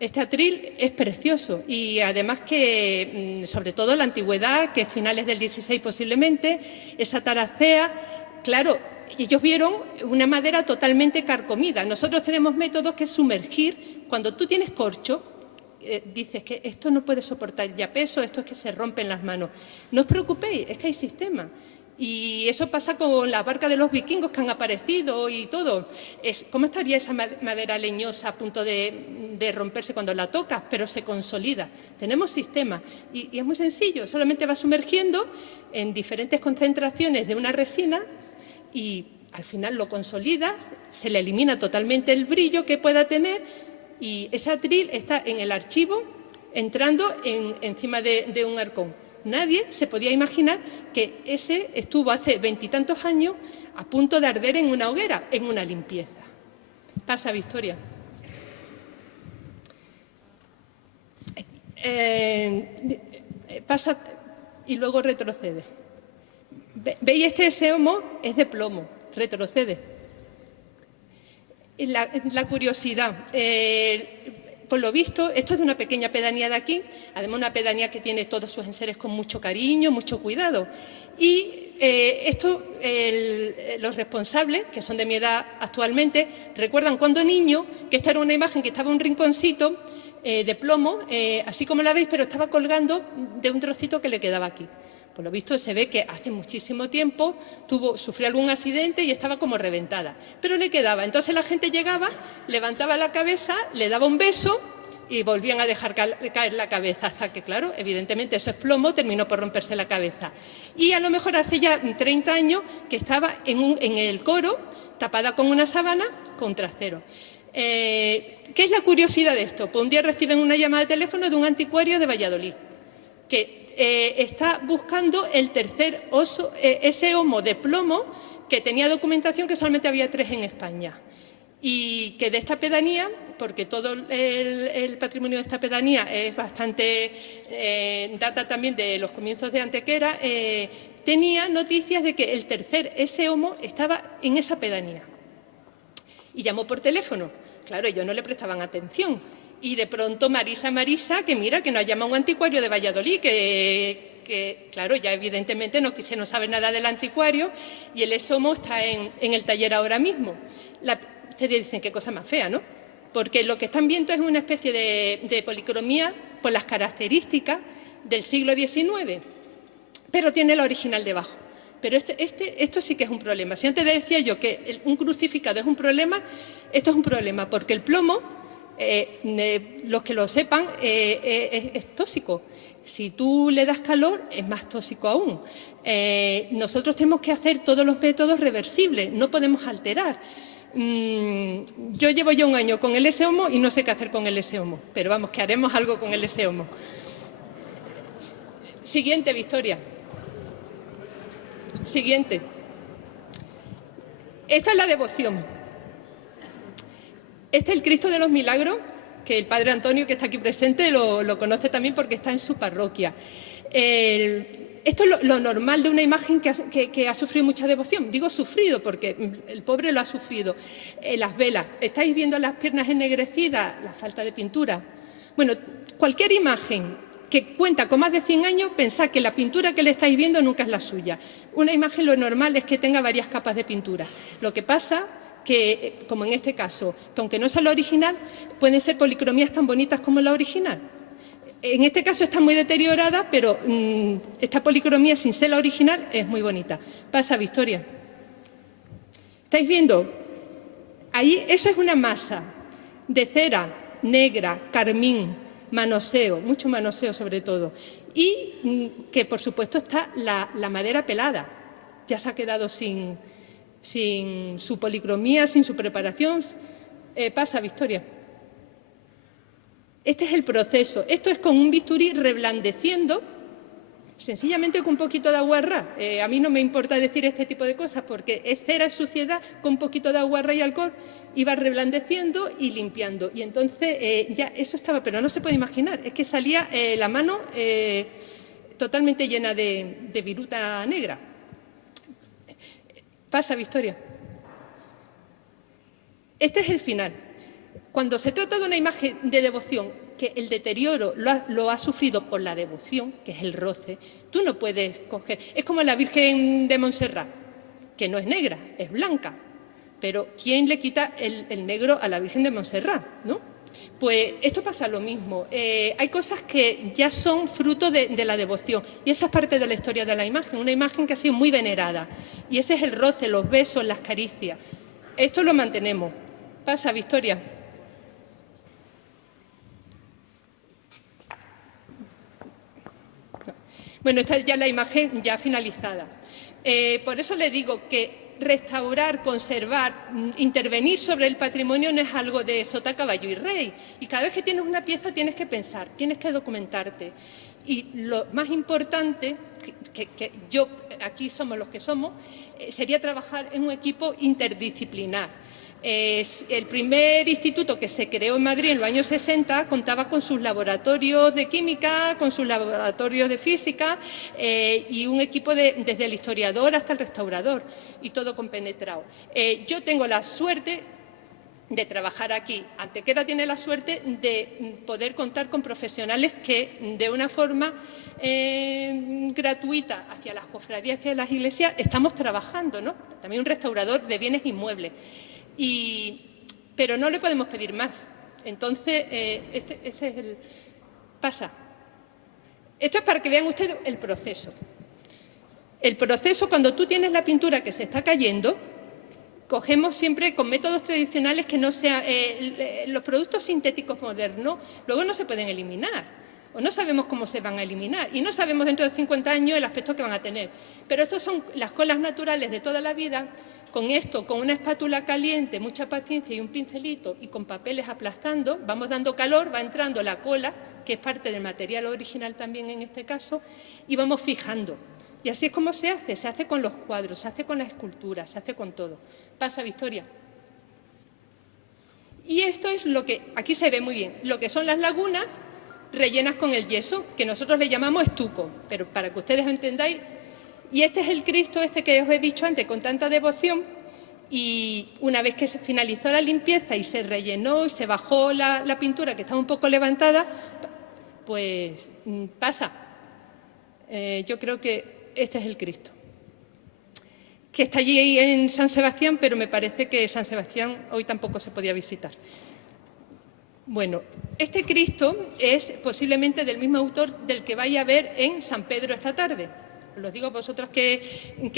Este atril es precioso y además que, sobre todo la antigüedad, que es finales del XVI posiblemente, esa taracea, claro, ellos vieron una madera totalmente carcomida. Nosotros tenemos métodos que es sumergir. Cuando tú tienes corcho, dices que esto no puede soportar ya peso, esto es que se rompen las manos. No os preocupéis, es que hay sistema. Y eso pasa con las barcas de los vikingos que han aparecido y todo. ¿Cómo estaría esa madera leñosa a punto de romperse cuando la tocas? Pero se consolida. Tenemos sistemas y es muy sencillo. Solamente va sumergiendo en diferentes concentraciones de una resina y al final lo consolidas, se le elimina totalmente el brillo que pueda tener y ese atril está en el archivo entrando encima de un arcón. Nadie se podía imaginar que ese estuvo hace 20 y tantos años a punto de arder en una hoguera, en una limpieza. Pasa, Victoria. Pasa y luego retrocede. ¿Veis? Este seomo es de plomo, retrocede. La curiosidad. Por lo visto, esto es de una pequeña pedanía de aquí, además una pedanía que tiene todos sus enseres con mucho cariño, mucho cuidado. Y los responsables, que son de mi edad actualmente, recuerdan cuando niño que esta era una imagen que estaba en un rinconcito de plomo, así como la veis, pero estaba colgando de un trocito que le quedaba aquí. Por lo visto se ve que hace muchísimo tiempo sufrió algún accidente y estaba como reventada, pero le quedaba. Entonces la gente llegaba, levantaba la cabeza, le daba un beso y volvían a dejar caer la cabeza hasta que, claro, evidentemente eso es plomo, terminó por romperse la cabeza. Y a lo mejor hace ya 30 años que estaba en el coro, tapada con una sábana, con trastero. ¿Qué es la curiosidad de esto? Pues un día reciben una llamada de teléfono de un anticuario de Valladolid, que está buscando el tercer oso, ese homo de plomo que tenía documentación que solamente había 3 en España y que de esta pedanía, porque todo el patrimonio de esta pedanía es bastante, data también de los comienzos de Antequera, tenía noticias de que el tercer ese homo estaba en esa pedanía y llamó por teléfono. Claro, ellos no le prestaban atención. Y de pronto Marisa, que mira, que nos ha llamado un anticuario de Valladolid, que claro, ya evidentemente no sabe nada del anticuario y el esomo está en el taller ahora mismo. Ustedes dicen, qué cosa más fea, ¿no? Porque lo que están viendo es una especie de policromía por las características del siglo XIX, pero tiene la original debajo. Pero esto sí que es un problema. Si antes decía yo que un crucificado es un problema, esto es un problema, porque el plomo, los que lo sepan, es tóxico. Si tú le das calor, es más tóxico aún. Nosotros tenemos que hacer todos los métodos reversibles, no podemos alterar. Yo llevo ya un año con el S-Homo y no sé qué hacer con el S-Homo, pero vamos, que haremos algo con el S-Homo. Siguiente, Victoria. Siguiente. Esta es la devoción. Este es el Cristo de los Milagros, que el Padre Antonio, que está aquí presente, lo conoce también porque está en su parroquia. Esto es lo normal de una imagen que ha sufrido mucha devoción. Digo sufrido porque el pobre lo ha sufrido. Las velas, ¿estáis viendo las piernas ennegrecidas? La falta de pintura. Bueno, cualquier imagen que cuenta con más de 100 años, pensad que la pintura que le estáis viendo nunca es la suya. Una imagen lo normal es que tenga varias capas de pintura. Lo que pasa que, como en este caso, que aunque no sea la original, pueden ser policromías tan bonitas como la original. En este caso está muy deteriorada, pero esta policromía, sin ser la original, es muy bonita. Pasa, Victoria. ¿Estáis viendo? Ahí, eso es una masa de cera negra, carmín, manoseo, mucho manoseo sobre todo. Y que, por supuesto, está la madera pelada. Ya se ha quedado sin su policromía, sin su preparación. Pasa, Victoria. Este es el proceso. Esto es con un bisturí reblandeciendo, sencillamente con un poquito de aguarrá. A mí no me importa decir este tipo de cosas porque es cera, es suciedad, con un poquito de aguarrá y alcohol, iba reblandeciendo y limpiando. Y entonces ya eso estaba, pero no se puede imaginar, es que salía la mano totalmente llena de viruta negra. Pasa, Victoria. Este es el final. Cuando se trata de una imagen de devoción que el deterioro lo ha sufrido por la devoción, que es el roce, tú no puedes coger... Es como la Virgen de Montserrat, que no es negra, es blanca. Pero ¿quién le quita el negro a la Virgen de Montserrat, no? Pues esto pasa lo mismo. Hay cosas que ya son fruto de la devoción y esa es parte de la historia de la imagen, una imagen que ha sido muy venerada. Y ese es el roce, los besos, las caricias. Esto lo mantenemos. Pasa, Victoria. Bueno, esta es ya la imagen ya finalizada. Por eso le digo que restaurar, conservar, intervenir sobre el patrimonio no es algo de sota, caballo y rey. Y cada vez que tienes una pieza tienes que pensar, tienes que documentarte. Y lo más importante, que yo, aquí somos los que somos, sería trabajar en un equipo interdisciplinar. El primer instituto que se creó en Madrid en los años 60 contaba con sus laboratorios de química, con sus laboratorios de física y un equipo desde el historiador hasta el restaurador y todo compenetrado. Yo tengo la suerte de trabajar aquí. Antequera tiene la suerte de poder contar con profesionales que de una forma gratuita hacia las cofradías, hacia las iglesias, estamos trabajando, ¿no? También un restaurador de bienes inmuebles. Pero no le podemos pedir más. Entonces, este es el... Pasa. Esto es para que vean ustedes el proceso. El proceso, cuando tú tienes la pintura que se está cayendo, cogemos siempre con métodos tradicionales que no sean... los productos sintéticos modernos luego no se pueden eliminar. O no sabemos cómo se van a eliminar y no sabemos dentro de 50 años el aspecto que van a tener. Pero estos son las colas naturales de toda la vida. Con esto, con una espátula caliente, mucha paciencia y un pincelito y con papeles aplastando, vamos dando calor, va entrando la cola, que es parte del material original también en este caso, y vamos fijando. Y así es como se hace con los cuadros, se hace con las esculturas, se hace con todo. Pasa, Victoria. Y esto es lo que, aquí se ve muy bien, lo que son las lagunas rellenas con el yeso, que nosotros le llamamos estuco, pero para que ustedes entendáis. Y este es el Cristo, este que os he dicho antes, con tanta devoción, y una vez que se finalizó la limpieza y se rellenó y se bajó la pintura, que estaba un poco levantada, pues pasa. Yo creo que este es el Cristo, que está allí en San Sebastián, pero me parece que San Sebastián hoy tampoco se podía visitar. Bueno, este Cristo es posiblemente del mismo autor del que vais a ver en San Pedro esta tarde. Os lo digo vosotros que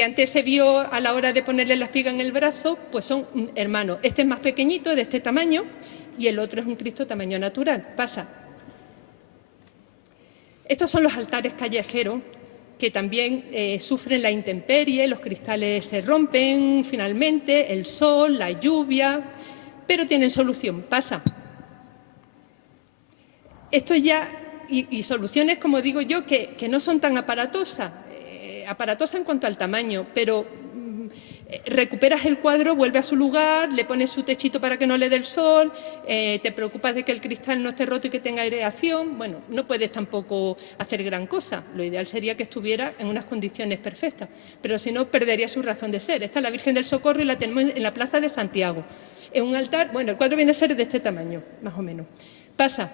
antes se vio a la hora de ponerle la espiga en el brazo, pues son hermanos. Este es más pequeñito, de este tamaño, y el otro es un Cristo tamaño natural. Pasa. Estos son los altares callejeros que también sufren la intemperie, los cristales se rompen finalmente, el sol, la lluvia, pero tienen solución. Pasa. Esto ya, y soluciones, como digo yo, que no son tan aparatosas en cuanto al tamaño, pero Recuperas el cuadro, vuelve a su lugar, le pones su techito para que no le dé el sol, te preocupas de que el cristal no esté roto y que tenga aireación. Bueno, no puedes tampoco hacer gran cosa. Lo ideal sería que estuviera en unas condiciones perfectas, pero si no, perdería su razón de ser. Esta es la Virgen del Socorro y la tenemos en la Plaza de Santiago. En un altar, bueno, el cuadro viene a ser de este tamaño, más o menos. Pasa.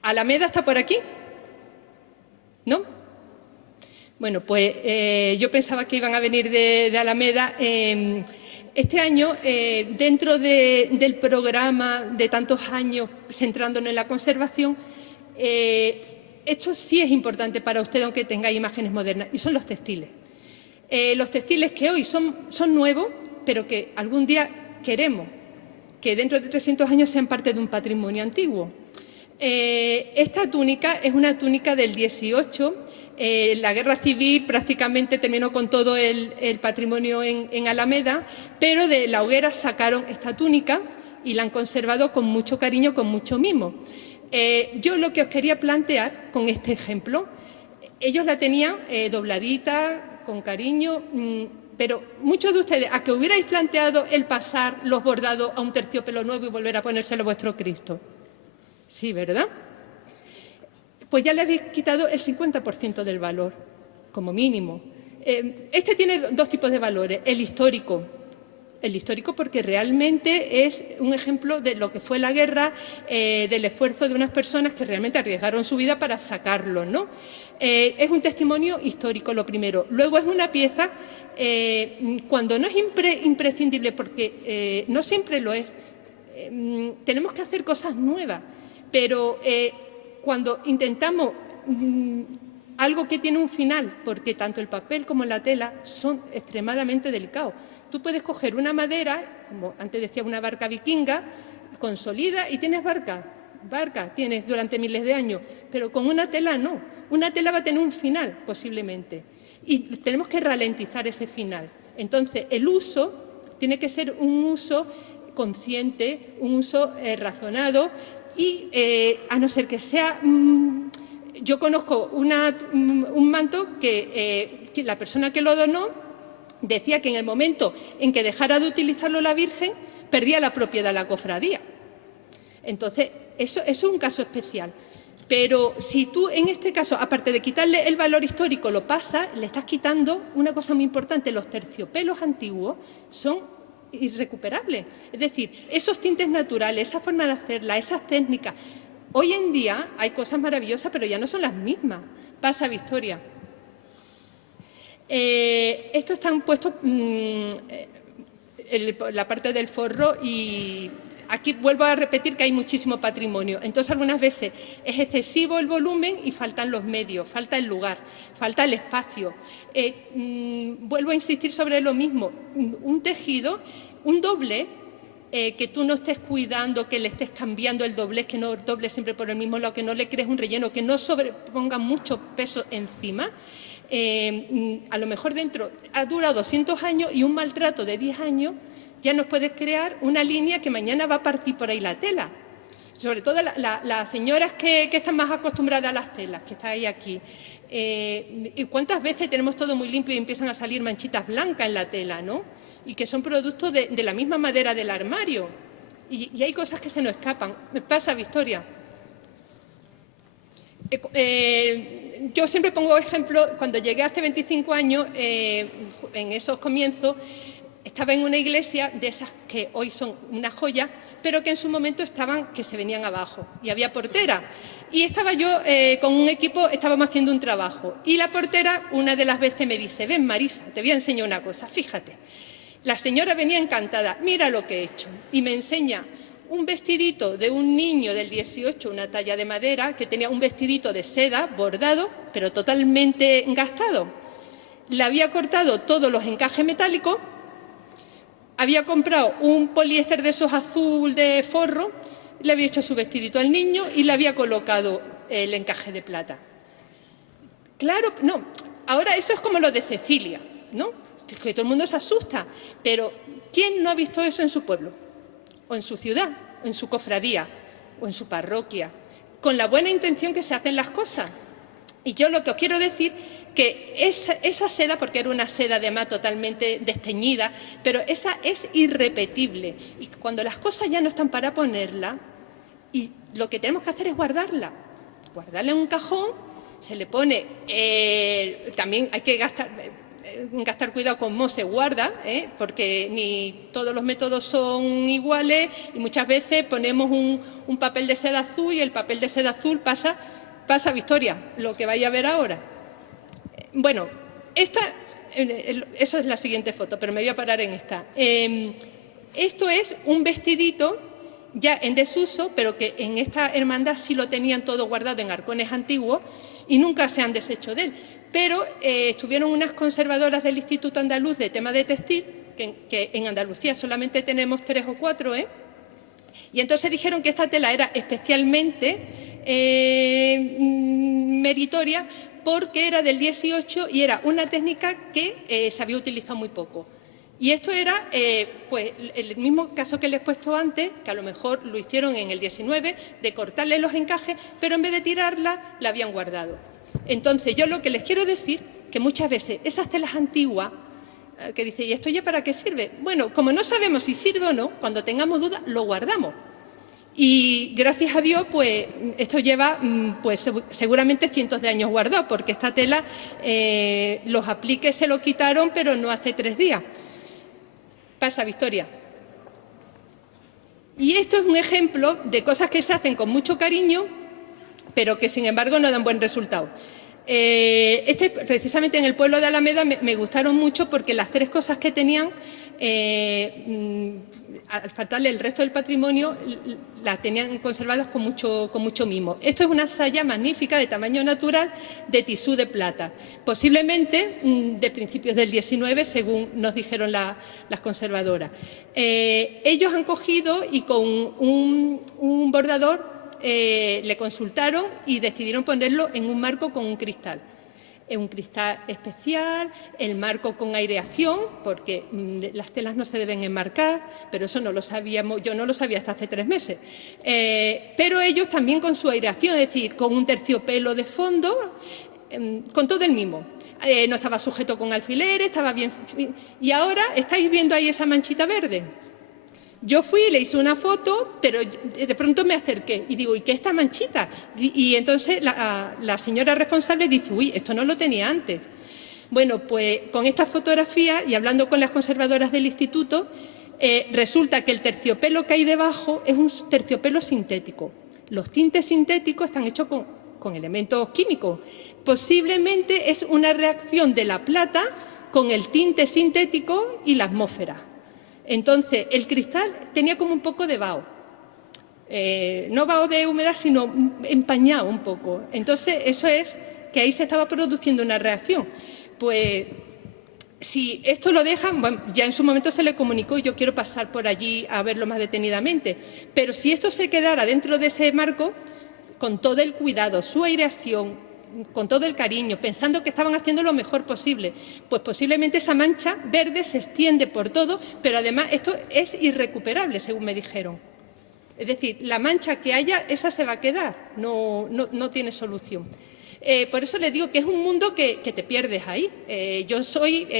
¿Alameda está por aquí? ¿No? Bueno, pues yo pensaba que iban a venir de Alameda. Este año, dentro del programa de tantos años centrándonos en la conservación, esto sí es importante para usted, aunque tenga imágenes modernas, y son los textiles. Los textiles que hoy son nuevos, pero que algún día queremos que dentro de 300 años sean parte de un patrimonio antiguo. Esta túnica es una túnica del 18. La guerra civil prácticamente terminó con todo el patrimonio en Alameda, pero de la hoguera sacaron esta túnica y la han conservado con mucho cariño, con mucho mimo. Yo lo que os quería plantear con este ejemplo, ellos la tenían dobladita, con cariño, pero muchos de ustedes, ¿a que hubierais planteado el pasar los bordados a un terciopelo nuevo y volver a ponérselo a vuestro Cristo? Sí, ¿verdad? Pues ya le habéis quitado el 50% del valor, como mínimo. Este tiene dos tipos de valores. El histórico porque realmente es un ejemplo de lo que fue la guerra, del esfuerzo de unas personas que realmente arriesgaron su vida para sacarlo, ¿no? Es un testimonio histórico, lo primero. Luego es una pieza, cuando no es imprescindible, porque no siempre lo es, tenemos que hacer cosas nuevas, pero cuando intentamos algo que tiene un final, porque tanto el papel como la tela son extremadamente delicados. Tú puedes coger una madera, como antes decía, una barca vikinga, consolida y tienes barca tienes durante miles de años, pero con una tela no. Una tela va a tener un final, posiblemente, y tenemos que ralentizar ese final. Entonces, el uso tiene que ser un uso consciente, un uso razonado, y a no ser que sea... yo conozco un manto que la persona que lo donó decía que en el momento en que dejara de utilizarlo la Virgen, perdía la propiedad de la cofradía. Entonces, eso es un caso especial. Pero si tú, en este caso, aparte de quitarle el valor histórico, lo pasas, le estás quitando una cosa muy importante. Los terciopelos antiguos son irrecuperables. Es decir, esos tintes naturales, esa forma de hacerla, esas técnicas. Hoy en día hay cosas maravillosas, pero ya no son las mismas. Pasa, Victoria. Estos están puestos la parte del forro y aquí vuelvo a repetir que hay muchísimo patrimonio. Entonces, algunas veces es excesivo el volumen y faltan los medios, falta el lugar, falta el espacio. Vuelvo a insistir sobre lo mismo. Un tejido, un doble, que tú no estés cuidando, que le estés cambiando el doblez, que no doble siempre por el mismo lado, que no le crees un relleno, que no sobreponga mucho peso encima. A lo mejor dentro ha durado 200 años y un maltrato de 10 años ya nos puedes crear una línea que mañana va a partir por ahí la tela. Sobre todo las señoras que están más acostumbradas a las telas, que estáis aquí. ¿Y cuántas veces tenemos todo muy limpio y empiezan a salir manchitas blancas en la tela, ¿no? Y que son productos de la misma madera del armario. Y hay cosas que se nos escapan. Me pasa, Victoria. Yo siempre pongo ejemplo, cuando llegué hace 25 años, en esos comienzos, estaba en una iglesia de esas que hoy son una joya, pero que en su momento que se venían abajo, y había portera. Y estaba yo con un equipo, estábamos haciendo un trabajo, y la portera una de las veces me dice: ven, Marisa, te voy a enseñar una cosa, fíjate. La señora venía encantada, mira lo que he hecho, y me enseña un vestidito de un niño del 18, una talla de madera, que tenía un vestidito de seda bordado, pero totalmente gastado. Le había cortado todos los encajes metálicos, había comprado un poliéster de esos azul de forro, le había hecho su vestidito al niño y le había colocado el encaje de plata. Claro, no, ahora eso es como lo de Cecilia, ¿no? Que todo el mundo se asusta, pero ¿quién no ha visto eso en su pueblo? O en su ciudad, o en su cofradía, o en su parroquia, con la buena intención que se hacen las cosas. Y yo lo que os quiero decir que esa seda, porque era una seda además totalmente desteñida, pero esa es irrepetible. Y cuando las cosas ya no están para ponerla, y lo que tenemos que hacer es guardarla en un cajón, se le pone, también hay que gastar cuidado con cómo se guarda, porque ni todos los métodos son iguales y muchas veces ponemos un papel de seda azul y el papel de seda azul pasa Victoria, lo que vais a ver ahora. Bueno, eso es la siguiente foto, pero me voy a parar en esta. Esto es un vestidito ya en desuso, pero que en esta hermandad sí lo tenían todo guardado en arcones antiguos y nunca se han deshecho de él. Pero estuvieron unas conservadoras del Instituto Andaluz de tema de textil, que en Andalucía solamente tenemos 3 o 4, y entonces dijeron que esta tela era especialmente meritoria porque era del 18 y era una técnica que se había utilizado muy poco. Y esto era pues el mismo caso que les he puesto antes, que a lo mejor lo hicieron en el 19, de cortarle los encajes, pero en vez de tirarla, la habían guardado. Entonces, yo lo que les quiero decir, que muchas veces esas telas antiguas, que dice, ¿y esto ya para qué sirve? Bueno, como no sabemos si sirve o no, cuando tengamos dudas, lo guardamos. Y gracias a Dios, pues esto lleva pues seguramente cientos de años guardado, porque esta tela, los apliques se lo quitaron, pero no hace 3 días. Pasa, Victoria. Y esto es un ejemplo de cosas que se hacen con mucho cariño, pero que sin embargo no dan buen resultado. Precisamente en el pueblo de Alameda me gustaron mucho porque las 3 cosas que tenían, al faltarle el resto del patrimonio, las tenían conservadas con mucho mimo. Esto es una saya magnífica de tamaño natural de tisú de plata, posiblemente de principios del 19, según nos dijeron las conservadoras. Ellos han cogido y con un bordador le consultaron y decidieron ponerlo en un marco con un cristal. Un cristal especial, el marco con aireación, porque las telas no se deben enmarcar, pero eso no lo sabíamos, yo no lo sabía hasta hace 3 meses. Pero ellos también con su aireación, es decir, con un terciopelo de fondo, con todo el mimo. No estaba sujeto con alfileres, estaba bien. Y ahora estáis viendo ahí esa manchita verde. Yo fui y le hice una foto, pero de pronto me acerqué y digo, ¿y qué es esta manchita? Y entonces la señora responsable dice, uy, esto no lo tenía antes. Bueno, pues con esta fotografía y hablando con las conservadoras del instituto, resulta que el terciopelo que hay debajo es un terciopelo sintético. Los tintes sintéticos están hechos con elementos químicos. Posiblemente es una reacción de la plata con el tinte sintético y la atmósfera. Entonces, el cristal tenía como un poco de vaho. No vaho de humedad, sino empañado un poco. Entonces, eso es que ahí se estaba produciendo una reacción. Pues, si esto lo dejan, bueno, ya en su momento se le comunicó y yo quiero pasar por allí a verlo más detenidamente. Pero si esto se quedara dentro de ese marco, con todo el cuidado, su aireación, con todo el cariño, pensando que estaban haciendo lo mejor posible, pues posiblemente esa mancha verde se extiende por todo, pero además esto es irrecuperable, según me dijeron. Es decir, la mancha que haya, esa se va a quedar, no tiene solución. Por eso les digo que es un mundo que te pierdes ahí.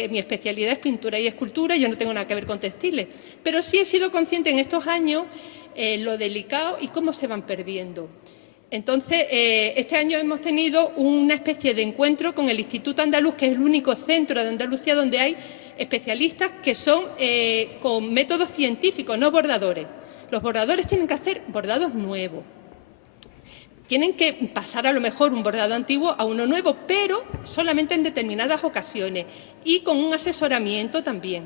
Mi especialidad es pintura y escultura, yo no tengo nada que ver con textiles, pero sí he sido consciente en estos años lo delicado y cómo se van perdiendo. Entonces, este año hemos tenido una especie de encuentro con el Instituto Andaluz, que es el único centro de Andalucía donde hay especialistas que son con métodos científicos, no bordadores. Los bordadores tienen que hacer bordados nuevos. Tienen que pasar a lo mejor un bordado antiguo a uno nuevo, pero solamente en determinadas ocasiones y con un asesoramiento también.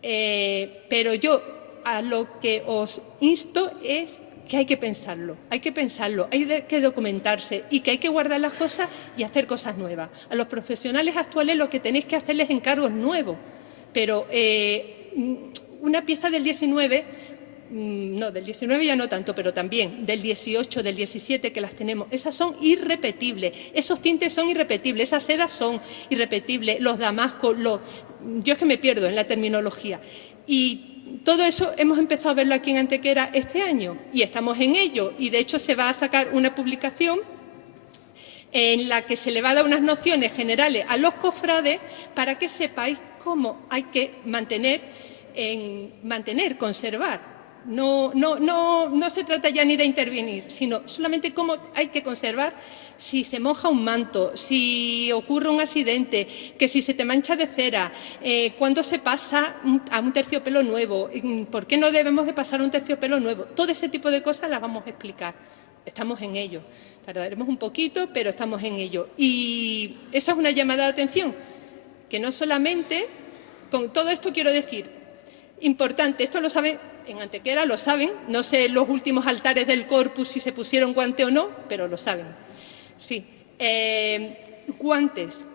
Pero yo a lo que os insto es que hay que pensarlo, hay que documentarse y que hay que guardar las cosas y hacer cosas nuevas. A los profesionales actuales lo que tenéis que hacerles encargos nuevos, pero una pieza del 19, no, del 19 ya no tanto, pero también del 18, del 17 que las tenemos, esas son irrepetibles, esos tintes son irrepetibles, esas sedas son irrepetibles, los damascos, yo es que me pierdo en la terminología. Y todo eso hemos empezado a verlo aquí en Antequera este año y estamos en ello y de hecho se va a sacar una publicación en la que se le va a dar unas nociones generales a los cofrades para que sepáis cómo hay que mantener, conservar. No se trata ya ni de intervenir, sino solamente cómo hay que conservar si se moja un manto, si ocurre un accidente, que si se te mancha de cera, cuándo se pasa a un terciopelo nuevo, por qué no debemos de pasar a un terciopelo nuevo. Todo ese tipo de cosas las vamos a explicar. Estamos en ello. Tardaremos un poquito, pero estamos en ello. Y esa es una llamada de atención, que no solamente, con todo esto quiero decir, importante, esto lo saben, en Antequera lo saben, no sé los últimos altares del Corpus si se pusieron guante o no, pero lo saben. Sí. Guantes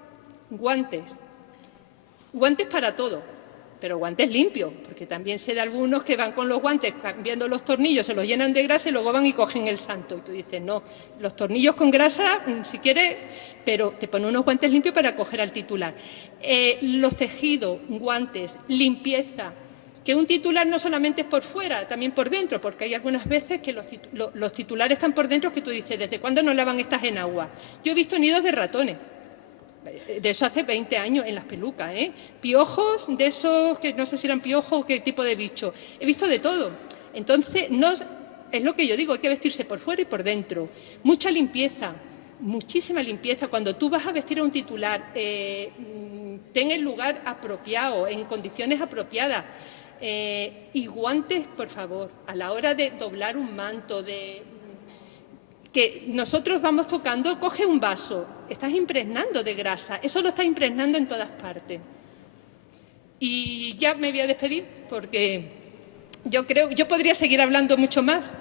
para todo, pero guantes limpios, porque también sé de algunos que van con los guantes cambiando los tornillos, se los llenan de grasa y luego van y cogen el santo. Y tú dices, no, los tornillos con grasa, si quieres, pero te ponen unos guantes limpios para coger al titular. Los tejidos, guantes, limpieza, que un titular no solamente es por fuera, también por dentro, porque hay algunas veces que los titulares están por dentro que tú dices, ¿desde cuándo no lavan estas en agua? Yo he visto nidos de ratones, de eso hace 20 años en las pelucas, piojos, de esos que no sé si eran piojos o qué tipo de bicho, he visto de todo. Entonces, es lo que yo digo, hay que vestirse por fuera y por dentro. Mucha limpieza, muchísima limpieza. Cuando tú vas a vestir a un titular, ten el lugar apropiado, en condiciones apropiadas. Y guantes, por favor, a la hora de doblar un manto, que nosotros vamos tocando, coge un vaso, estás impregnando de grasa, eso lo estás impregnando en todas partes. Y ya me voy a despedir porque yo podría seguir hablando mucho más.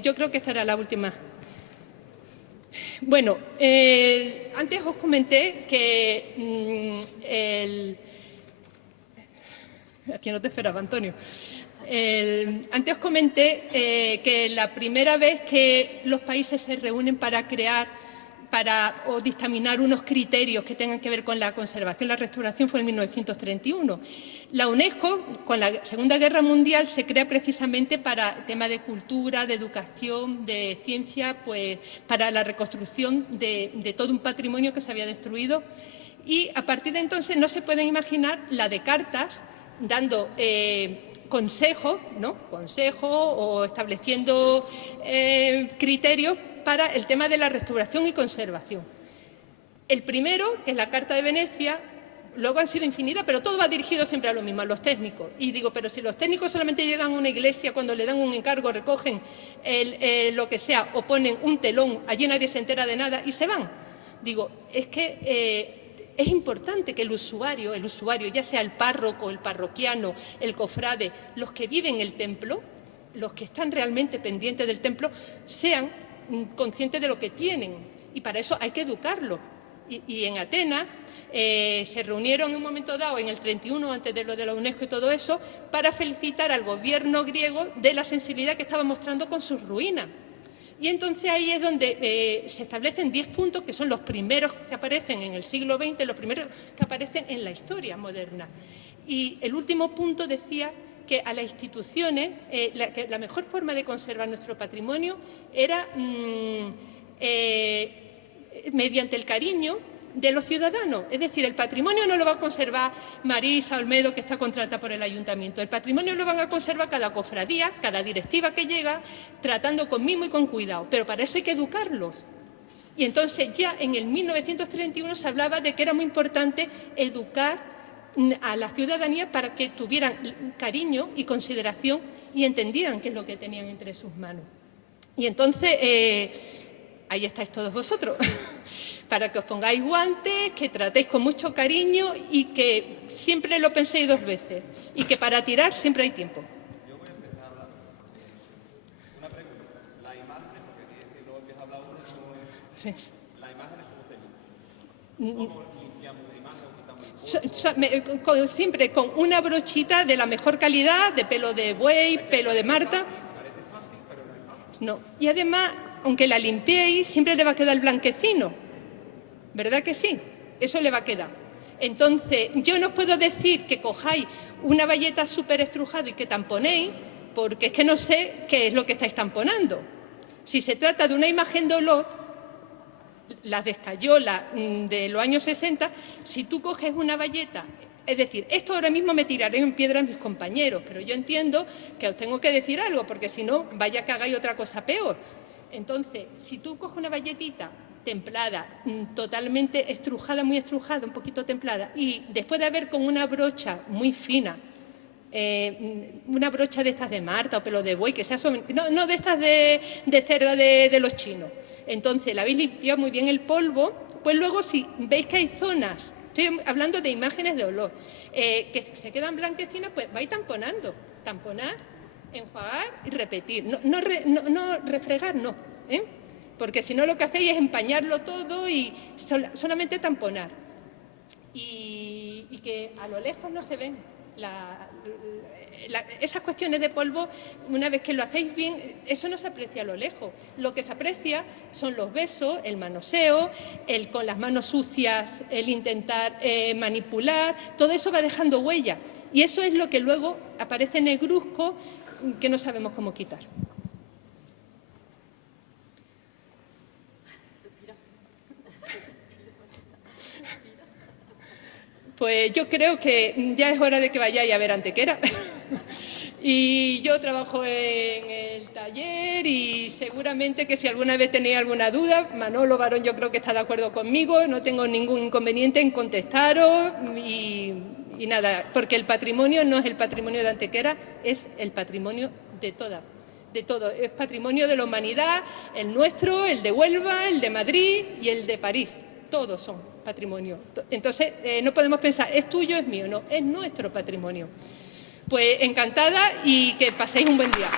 Yo creo que esta era la última. Bueno, antes os comenté que aquí no te esperaba, Antonio. Antes os comenté que la primera vez que los países se reúnen para crear o dictaminar unos criterios que tengan que ver con la conservación y la restauración fue en 1931. La UNESCO, con la Segunda Guerra Mundial, se crea precisamente para tema de cultura, de educación, de ciencia, pues para la reconstrucción de todo un patrimonio que se había destruido. Y a partir de entonces no se pueden imaginar la de cartas dando consejos, ¿no? O estableciendo criterios para el tema de la restauración y conservación. El primero, que es la Carta de Venecia, luego han sido infinitas, pero todo va dirigido siempre a lo mismo, a los técnicos. Y digo, pero si los técnicos solamente llegan a una iglesia cuando le dan un encargo, recogen lo que sea o ponen un telón, allí nadie se entera de nada y se van. Digo, es que es importante que el usuario, ya sea el párroco, el parroquiano, el cofrade, los que viven el templo, los que están realmente pendientes del templo, sean conscientes de lo que tienen. Y para eso hay que educarlos. Y en Atenas se reunieron en un momento dado, en el 31, antes de lo de la UNESCO y todo eso, para felicitar al gobierno griego de la sensibilidad que estaba mostrando con sus ruinas. Y entonces ahí es donde se establecen 10 puntos que son los primeros que aparecen en el siglo XX, los primeros que aparecen en la historia moderna. Y el último punto decía que a las instituciones, que la mejor forma de conservar nuestro patrimonio era mediante el cariño de los ciudadanos. Es decir, el patrimonio no lo va a conservar Marisa Olmedo, que está contratada por el ayuntamiento. El patrimonio lo van a conservar cada cofradía, cada directiva que llega, tratando con mimo y con cuidado. Pero para eso hay que educarlos. Y entonces ya en el 1931 se hablaba de que era muy importante educar a la ciudadanía para que tuvieran cariño y consideración y entendieran qué es lo que tenían entre sus manos. Y entonces, ahí estáis todos vosotros. Para que os pongáis guantes, que tratéis con mucho cariño y que siempre lo penséis 2 veces. Y que para tirar siempre hay tiempo. Yo voy a empezar a hablar. Una pregunta. Las imágenes, porque luego empieza a hablar uno, Sí. las imágenes cómo se limpian. ¿Cómo limpiamos una imagen o quitamos el Siempre con una brochita de la mejor calidad, de pelo de buey, pelo de Marta. Parece fácil, pero no es fácil. No. Y además, aunque la limpiéis, siempre le va a quedar el blanquecino. ¿Verdad que sí? Eso le va a quedar. Entonces, yo no os puedo decir que cojáis una bayeta súper estrujada y que tamponéis, porque es que no sé qué es lo que estáis tamponando. Si se trata de una imagen de olor, las de escayola de los años 60, si tú coges una bayeta, es decir, esto ahora mismo me tiraré en piedra a mis compañeros, pero yo entiendo que os tengo que decir algo, porque si no, vaya que hagáis otra cosa peor. Entonces, si tú coges una bayetita templada, totalmente estrujada, muy estrujada, un poquito templada, y después de haber con una brocha muy fina, una brocha de estas de Marta o pelo de buey, que sea no de estas de cerda de los chinos. Entonces, la habéis limpiado muy bien el polvo, pues luego si veis que hay zonas, estoy hablando de imágenes de olor, que se quedan blanquecinas, pues vais tamponando. Tamponar, enjuagar y repetir. No refregar, no, ¿eh? Porque si no lo que hacéis es empañarlo todo y solamente tamponar. Y que a lo lejos no se ven esas cuestiones de polvo. Una vez que lo hacéis bien, eso no se aprecia a lo lejos. Lo que se aprecia son los besos, el manoseo, el con las manos sucias, el intentar manipular, todo eso va dejando huella. Y eso es lo que luego aparece negruzco, que no sabemos cómo quitar. Pues yo creo que ya es hora de que vayáis a ver Antequera. Y yo trabajo en el taller y seguramente que si alguna vez tenéis alguna duda, Manolo Barón yo creo que está de acuerdo conmigo, no tengo ningún inconveniente en contestaros y nada, porque el patrimonio no es el patrimonio de Antequera, es el patrimonio de todo, es patrimonio de la humanidad, el nuestro, el de Huelva, el de Madrid y el de París, todos son patrimonio. Entonces, no podemos pensar, es tuyo, es mío, no, es nuestro patrimonio. Pues encantada y que paséis un buen día.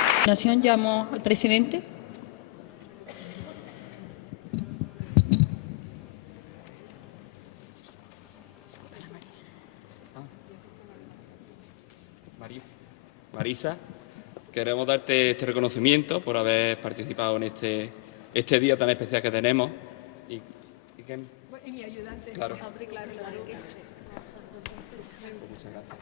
A continuación llamo al presidente. Marisa, queremos darte este reconocimiento por haber participado en este día tan especial que tenemos. ¿Y mi ayudante? Claro. Muchas gracias.